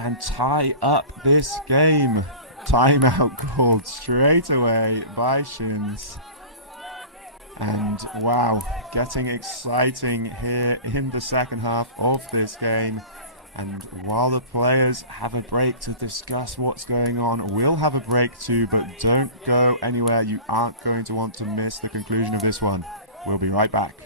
and tie up this game. Timeout called straight away by Shins. And wow, getting exciting here in the second half of this game. And while the players have a break to discuss what's going on, we'll have a break too, but don't go anywhere. You aren't going to want to miss the conclusion of this one. We'll be right back.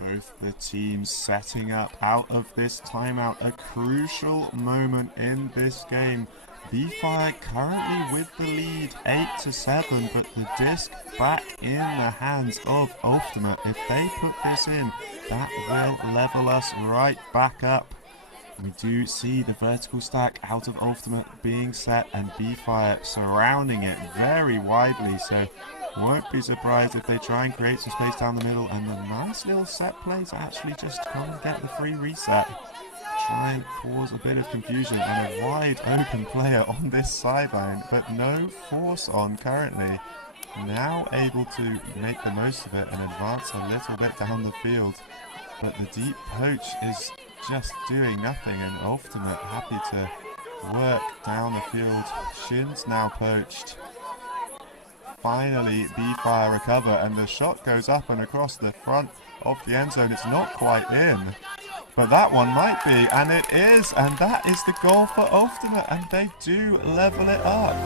Both the teams setting up out of this timeout. A crucial moment in this game. BeeFire currently with the lead 8-7, but the disc back in the hands of Ouftimate. If they put this in, that will level us right back up. We do see the vertical stack out of Ouftimate being set and BeeFire surrounding it very widely, so won't be surprised if they try and create some space down the middle, and the nice little set plays actually just come and get the free reset. try and cause a bit of confusion and a wide open player on this sideline, but no force on currently. Now able to make the most of it and advance a little bit down the field, but the deep poach is just doing nothing, and Ouftimate happy to work down the field. Shin's now poached. Finally BeeFire recover, and the shot goes up and across the front of the end zone. It's not quite in, but that one might be, and it is, and that is the goal for Ouftimate, and they do level it up.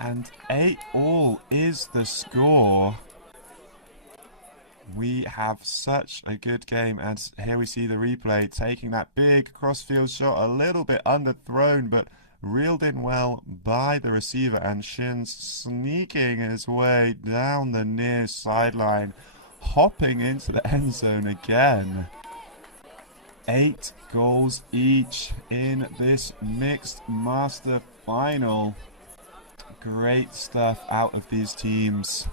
And 8-all is the score. We have such a good game, and here we see the replay, taking that big crossfield shot, a little bit underthrown, but reeled in well by the receiver, and Shin's sneaking his way down the near sideline, hopping into the end zone again. 8 goals each in this mixed master final. Great stuff out of these teams.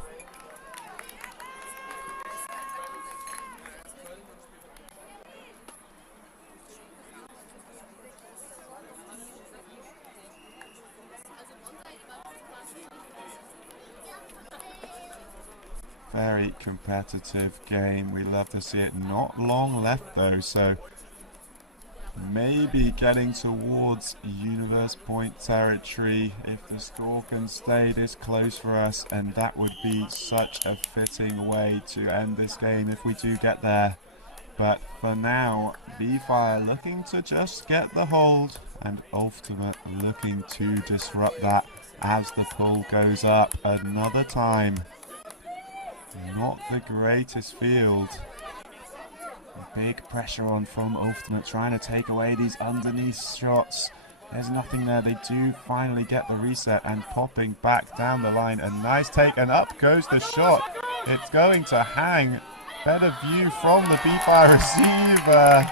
Very competitive game. We love to see it. Not long left though, so maybe getting towards universe point territory if the score can stay this close for us, and that would be such a fitting way to end this game if we do get there. But for now, BeeFire looking to just get the hold, and Ouftimate looking to disrupt that as the pull goes up another time. Not the greatest field. Big pressure on from Ouftimate, trying to take away these underneath shots. There's nothing there. They do finally get the reset, and popping back down the line. A nice take, and up goes the shot. It's going to hang. Better view from the BeeFire receiver.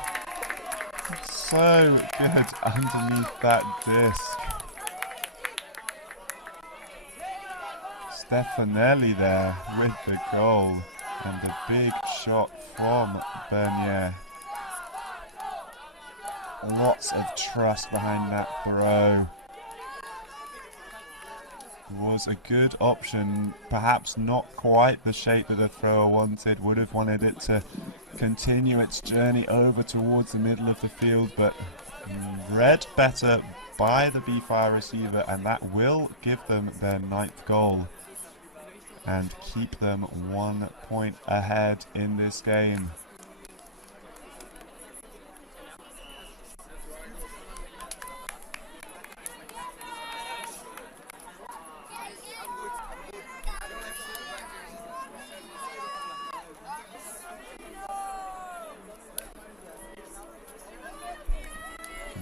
So good underneath that disc. Stefanelli there with the goal, and a big shot from Bernier. Lots of trust behind that throw. Was a good option, perhaps not quite the shape that the thrower wanted. Would have wanted it to continue its journey over towards the middle of the field, but read better by the BeeFire receiver, and that will give them their 9th goal and keep them 1 point ahead in this game.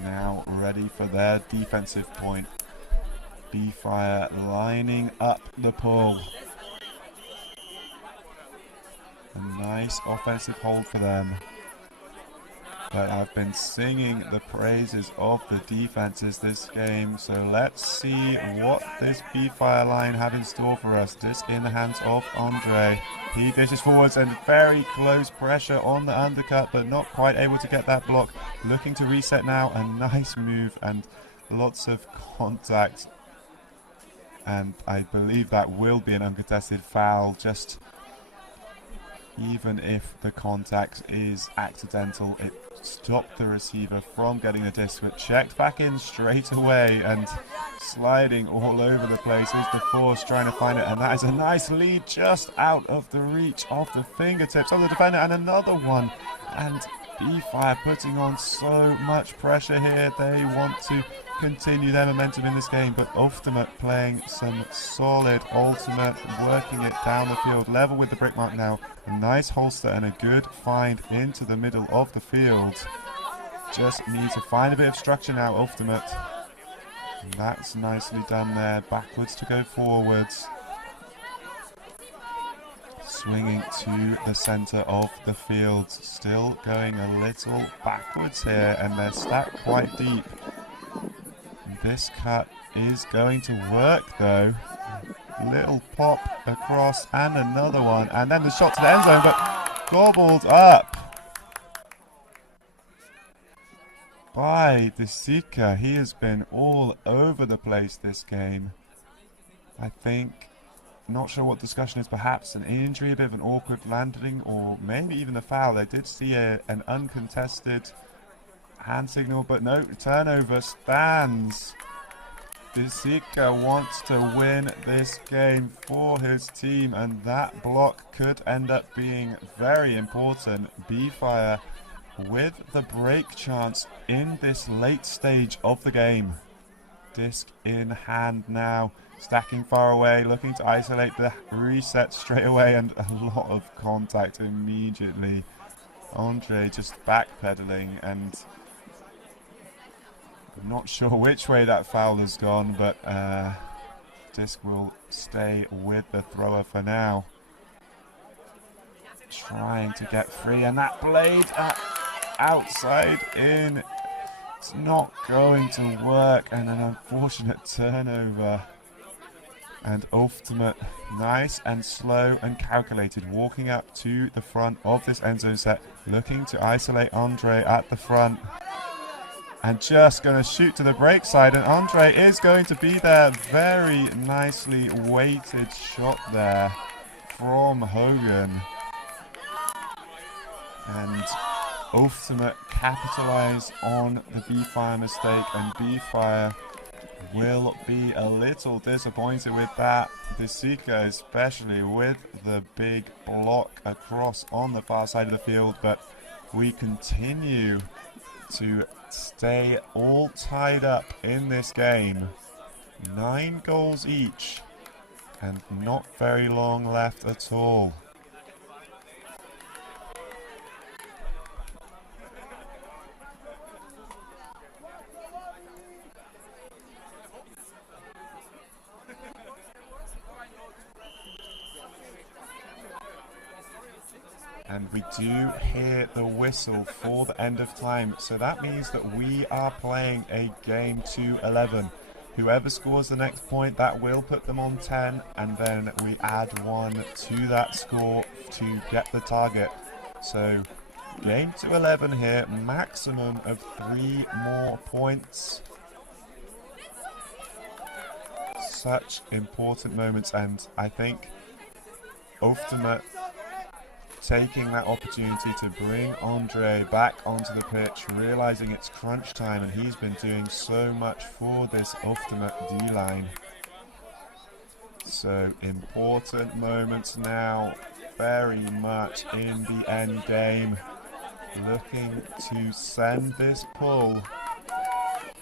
Now ready for their defensive point. BeeFire lining up the pull. A nice offensive hold for them. But I've been singing the praises of the defenses this game, so let's see what this BeeFire line have in store for us. Disc in the hands of Andre. He dishes forwards, and very close pressure on the undercut, but not quite able to get that block. Looking to reset now. A nice move and lots of contact. And I believe that will be an uncontested foul. Just even if the contact is accidental, it stopped the receiver from getting the disc, but checked back in straight away, and sliding all over the place is the force trying to find it, and that is a nice lead just out of the reach of the fingertips of the defender, and another one. And BeeFire putting on so much pressure here. They want to continue their momentum in this game, but Ouftimate playing some solid ultimate, working it down the field, level with the brick mark now. A nice holster and a good find into the middle of the field. Just need to find a bit of structure now, Ouftimate. That's nicely done there. Backwards to go forwards. Swinging to the center of the field. Still going a little backwards here, and they're stacked quite deep. This cut is going to work though. Little pop across and another one, and then the shot to the end zone, but gobbled up by Desika. He has been all over the place this game. I think, not sure what discussion is, perhaps an injury, a bit of an awkward landing, or maybe even a foul. I did see an uncontested hand signal, but no, turnover stands. Desika wants to win this game for his team, and that block could end up being very important. BeeFire with the break chance in this late stage of the game. Disc in hand now, stacking far away, looking to isolate the reset straight away, and a lot of contact immediately. Andre just backpedaling, and I'm not sure which way that foul has gone, but Disc will stay with the thrower for now. Trying to get free, and that blade outside in. It's not going to work, and an unfortunate turnover. And Ouftimate, nice and slow and calculated, walking up to the front of this end zone set, looking to isolate Andre at the front. And just going to shoot to the break side, and Andre is going to be there. Very nicely weighted shot there from Hogan. And Ouftimate capitalise on the BeeFire mistake, and BeeFire will be a little disappointed with that. Desika especially with the big block across on the far side of the field, but we continue to stay all tied up in this game. 9 goals each, and not very long left at all. And we do hear the whistle for the end of time. So that means that we are playing a game to 11. Whoever scores the next point, that will put them on 10. And then we add 1 to that score to get the target. So game to 11 here, maximum of 3 more points. Such important moments, and I think Ouftimate taking that opportunity to bring Andre back onto the pitch, realizing it's crunch time, and he's been doing so much for this Ouftimate D-line. So important moments now, very much in the end game, looking to send this pull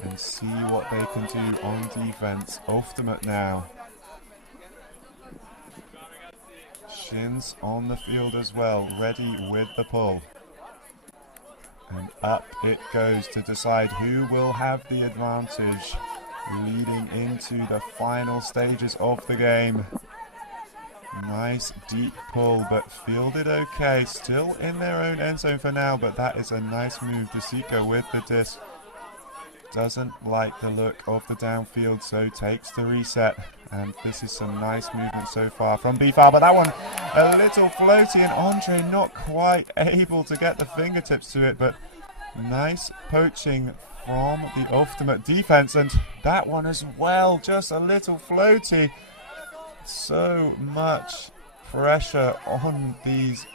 and see what they can do on defense. Ouftimate now. Shins on the field as well, ready with the pull. And up it goes to decide who will have the advantage, leading into the final stages of the game. Nice deep pull, but fielded okay. Still in their own end zone for now, but that is a nice move. Desika with the disc. Doesn't like the look of the downfield, so takes the reset. And this is some nice movement so far from BeeFire, but that one a little floaty, and Andre not quite able to get the fingertips to it, but nice poaching from the Ouftimate defense, and that one as well, just a little floaty. So much pressure on these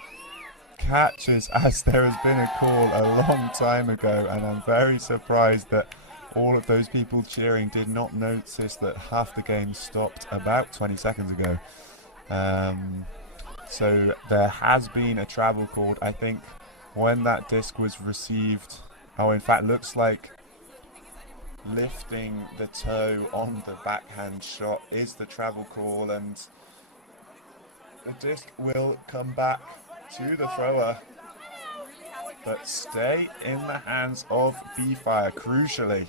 catches, as there has been a call a long time ago, and I'm very surprised that all of those people cheering did not notice that half the game stopped about 20 seconds ago. So there has been a travel called, I think, when that disc was received. Oh, in fact, looks like lifting the toe on the backhand shot is the travel call, and the disc will come back to the thrower, but stay in the hands of BeeFire, crucially.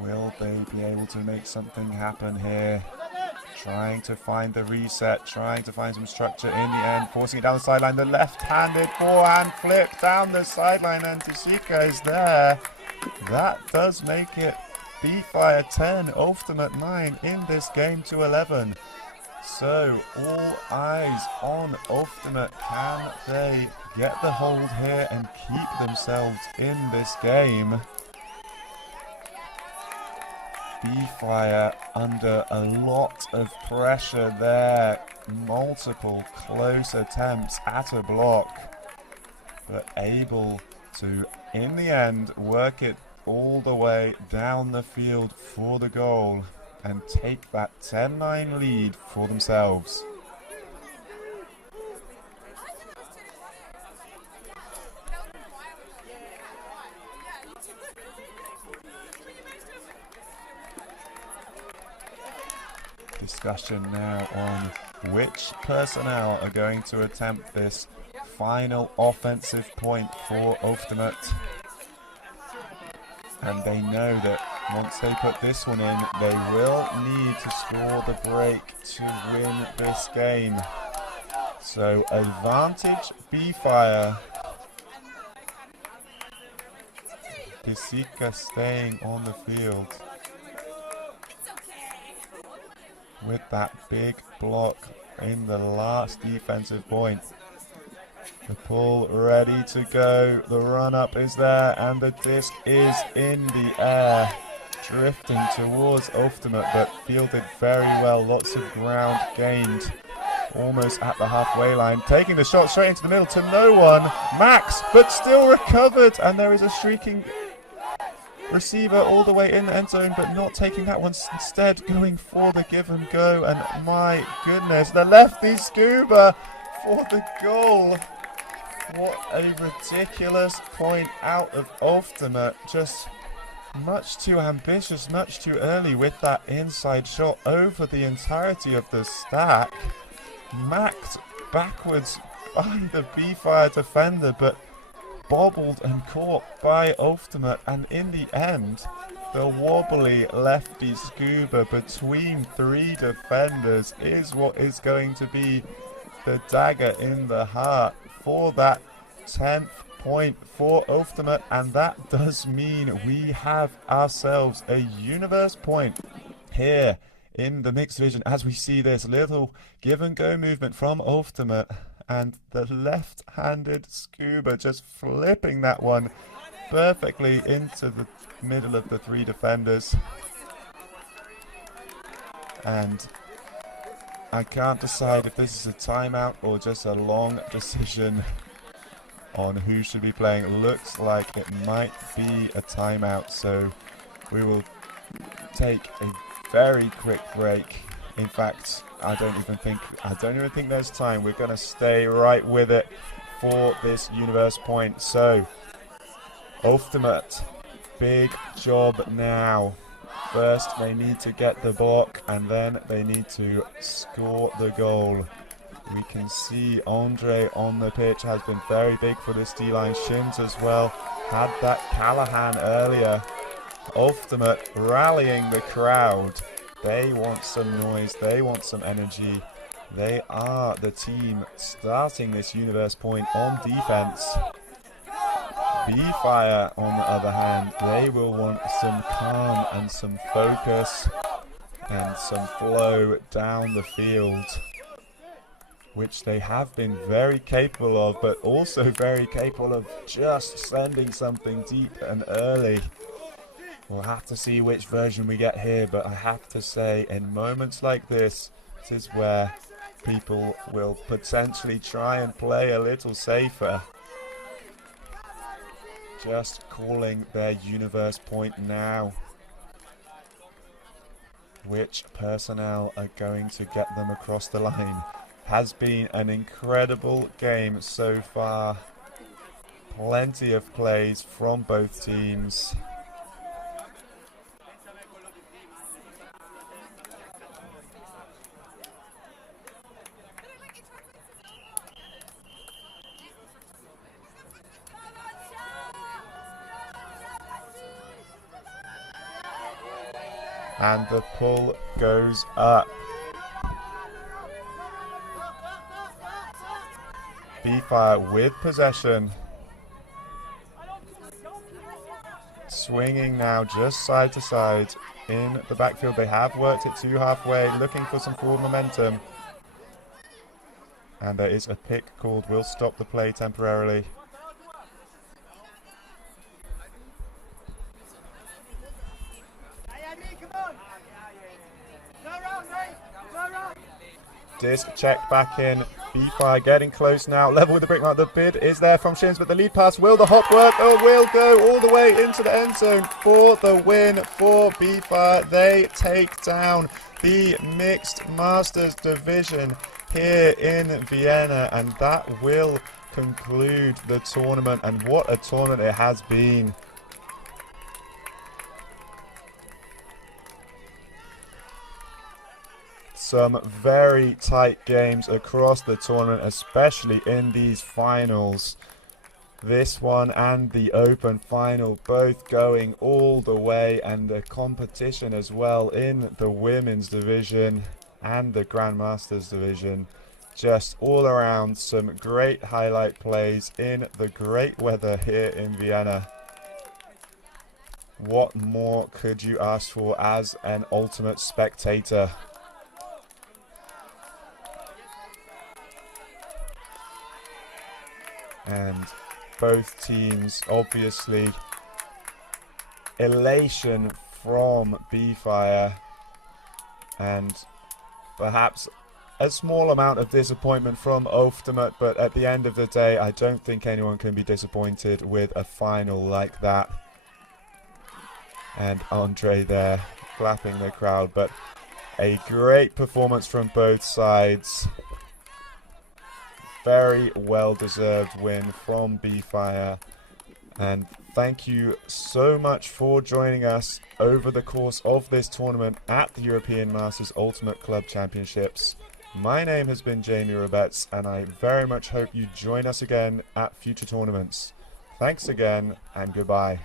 Will they be able to make something happen here? Trying to find the reset, trying to find some structure in the end, forcing it down the sideline. The left-handed forehand flip down the sideline, and Desika is there. That does make it BeeFire 10, Ouftimate 9 in this game to 11. So, all eyes on Ouftimate. Can they get the hold here and keep themselves in this game? BeeFire under a lot of pressure there. Multiple close attempts at a block, but able to, in the end, work it all the way down the field for the goal and take that 10-9 lead for themselves. Discussion now on which personnel are going to attempt this final offensive point for Ouftimate. And they know that once they put this one in, they will need to score the break to win this game. So advantage BeeFire. Kisika staying on the field with that big block in the last defensive point. The pull ready to go, the run up is there, and the disc is in the air, drifting towards Ouftimate, but fielded very well. Lots of ground gained, almost at the halfway line, taking the shot straight into the middle to no one. Max, but still recovered, and there is a streaking receiver all the way in the end zone, but not taking that one, instead going for the give and go. And my goodness, the lefty scuba for the goal. What a ridiculous point out of Ouftimate. Just much too ambitious, much too early with that inside shot over the entirety of the stack. Macked backwards by the BeeFire defender, but bobbled and caught by Ouftimate, and in the end, the wobbly lefty scuba between three defenders is what is going to be the dagger in the heart for that 10th point for Ouftimate, and that does mean we have ourselves a universe point here in the mixed division as we see this little give and go movement from Ouftimate. And the left-handed scuba just flipping that one perfectly into the middle of the three defenders. And I can't decide if this is a timeout or just a long decision on who should be playing. Looks like it might be a timeout, so we will take a very quick break. In fact, I don't even think there's time. We're going to stay right with it for this universe point. So, Ouftimate, big job now. First, they need to get the block, and then they need to score the goal. We can see Andre on the pitch has been very big for this D-line. Shins as well. Had that Callahan earlier. Ouftimate rallying the crowd. They want some noise, they want some energy. They are the team starting this universe point on defense. BeeFire, on the other hand, they will want some calm and some focus and some flow down the field, which they have been very capable of, but also very capable of just sending something deep and early. We'll have to see which version we get here, but I have to say, in moments like this is where people will potentially try and play a little safer. Just calling their universe point now. Which personnel are going to get them across the line? Has been an incredible game so far. Plenty of plays from both teams. And the pull goes up. BeeFire with possession. swinging now just side to side in the backfield. They have worked it to halfway, looking for some forward momentum. And there is a pick called. We'll stop the play temporarily. Disc check back in. BeeFire getting close now. Level with the brick mark. The bid is there from Shins, but the lead pass, will the hop work? Oh, will go all the way into the end zone for the win for BeeFire. They take down the Mixed Masters division here in Vienna, and that will conclude the tournament. And what a tournament it has been. Some very tight games across the tournament, especially in these finals. This one and the Open final both going all the way, and the competition as well in the women's division and the Grandmasters division. Just all around some great highlight plays in the great weather here in Vienna. What more could you ask for as an ultimate spectator? And both teams, obviously, elation from BeeFire, and perhaps a small amount of disappointment from Ouftimate, but at the end of the day, I don't think anyone can be disappointed with a final like that. And Andre there clapping the crowd, but a great performance from both sides. Very well-deserved win from BeeFire, and thank you so much for joining us over the course of this tournament at the European Masters Ultimate Club Championships. My name has been Jamie Roberts, and I very much hope you join us again at future tournaments. Thanks again, and goodbye.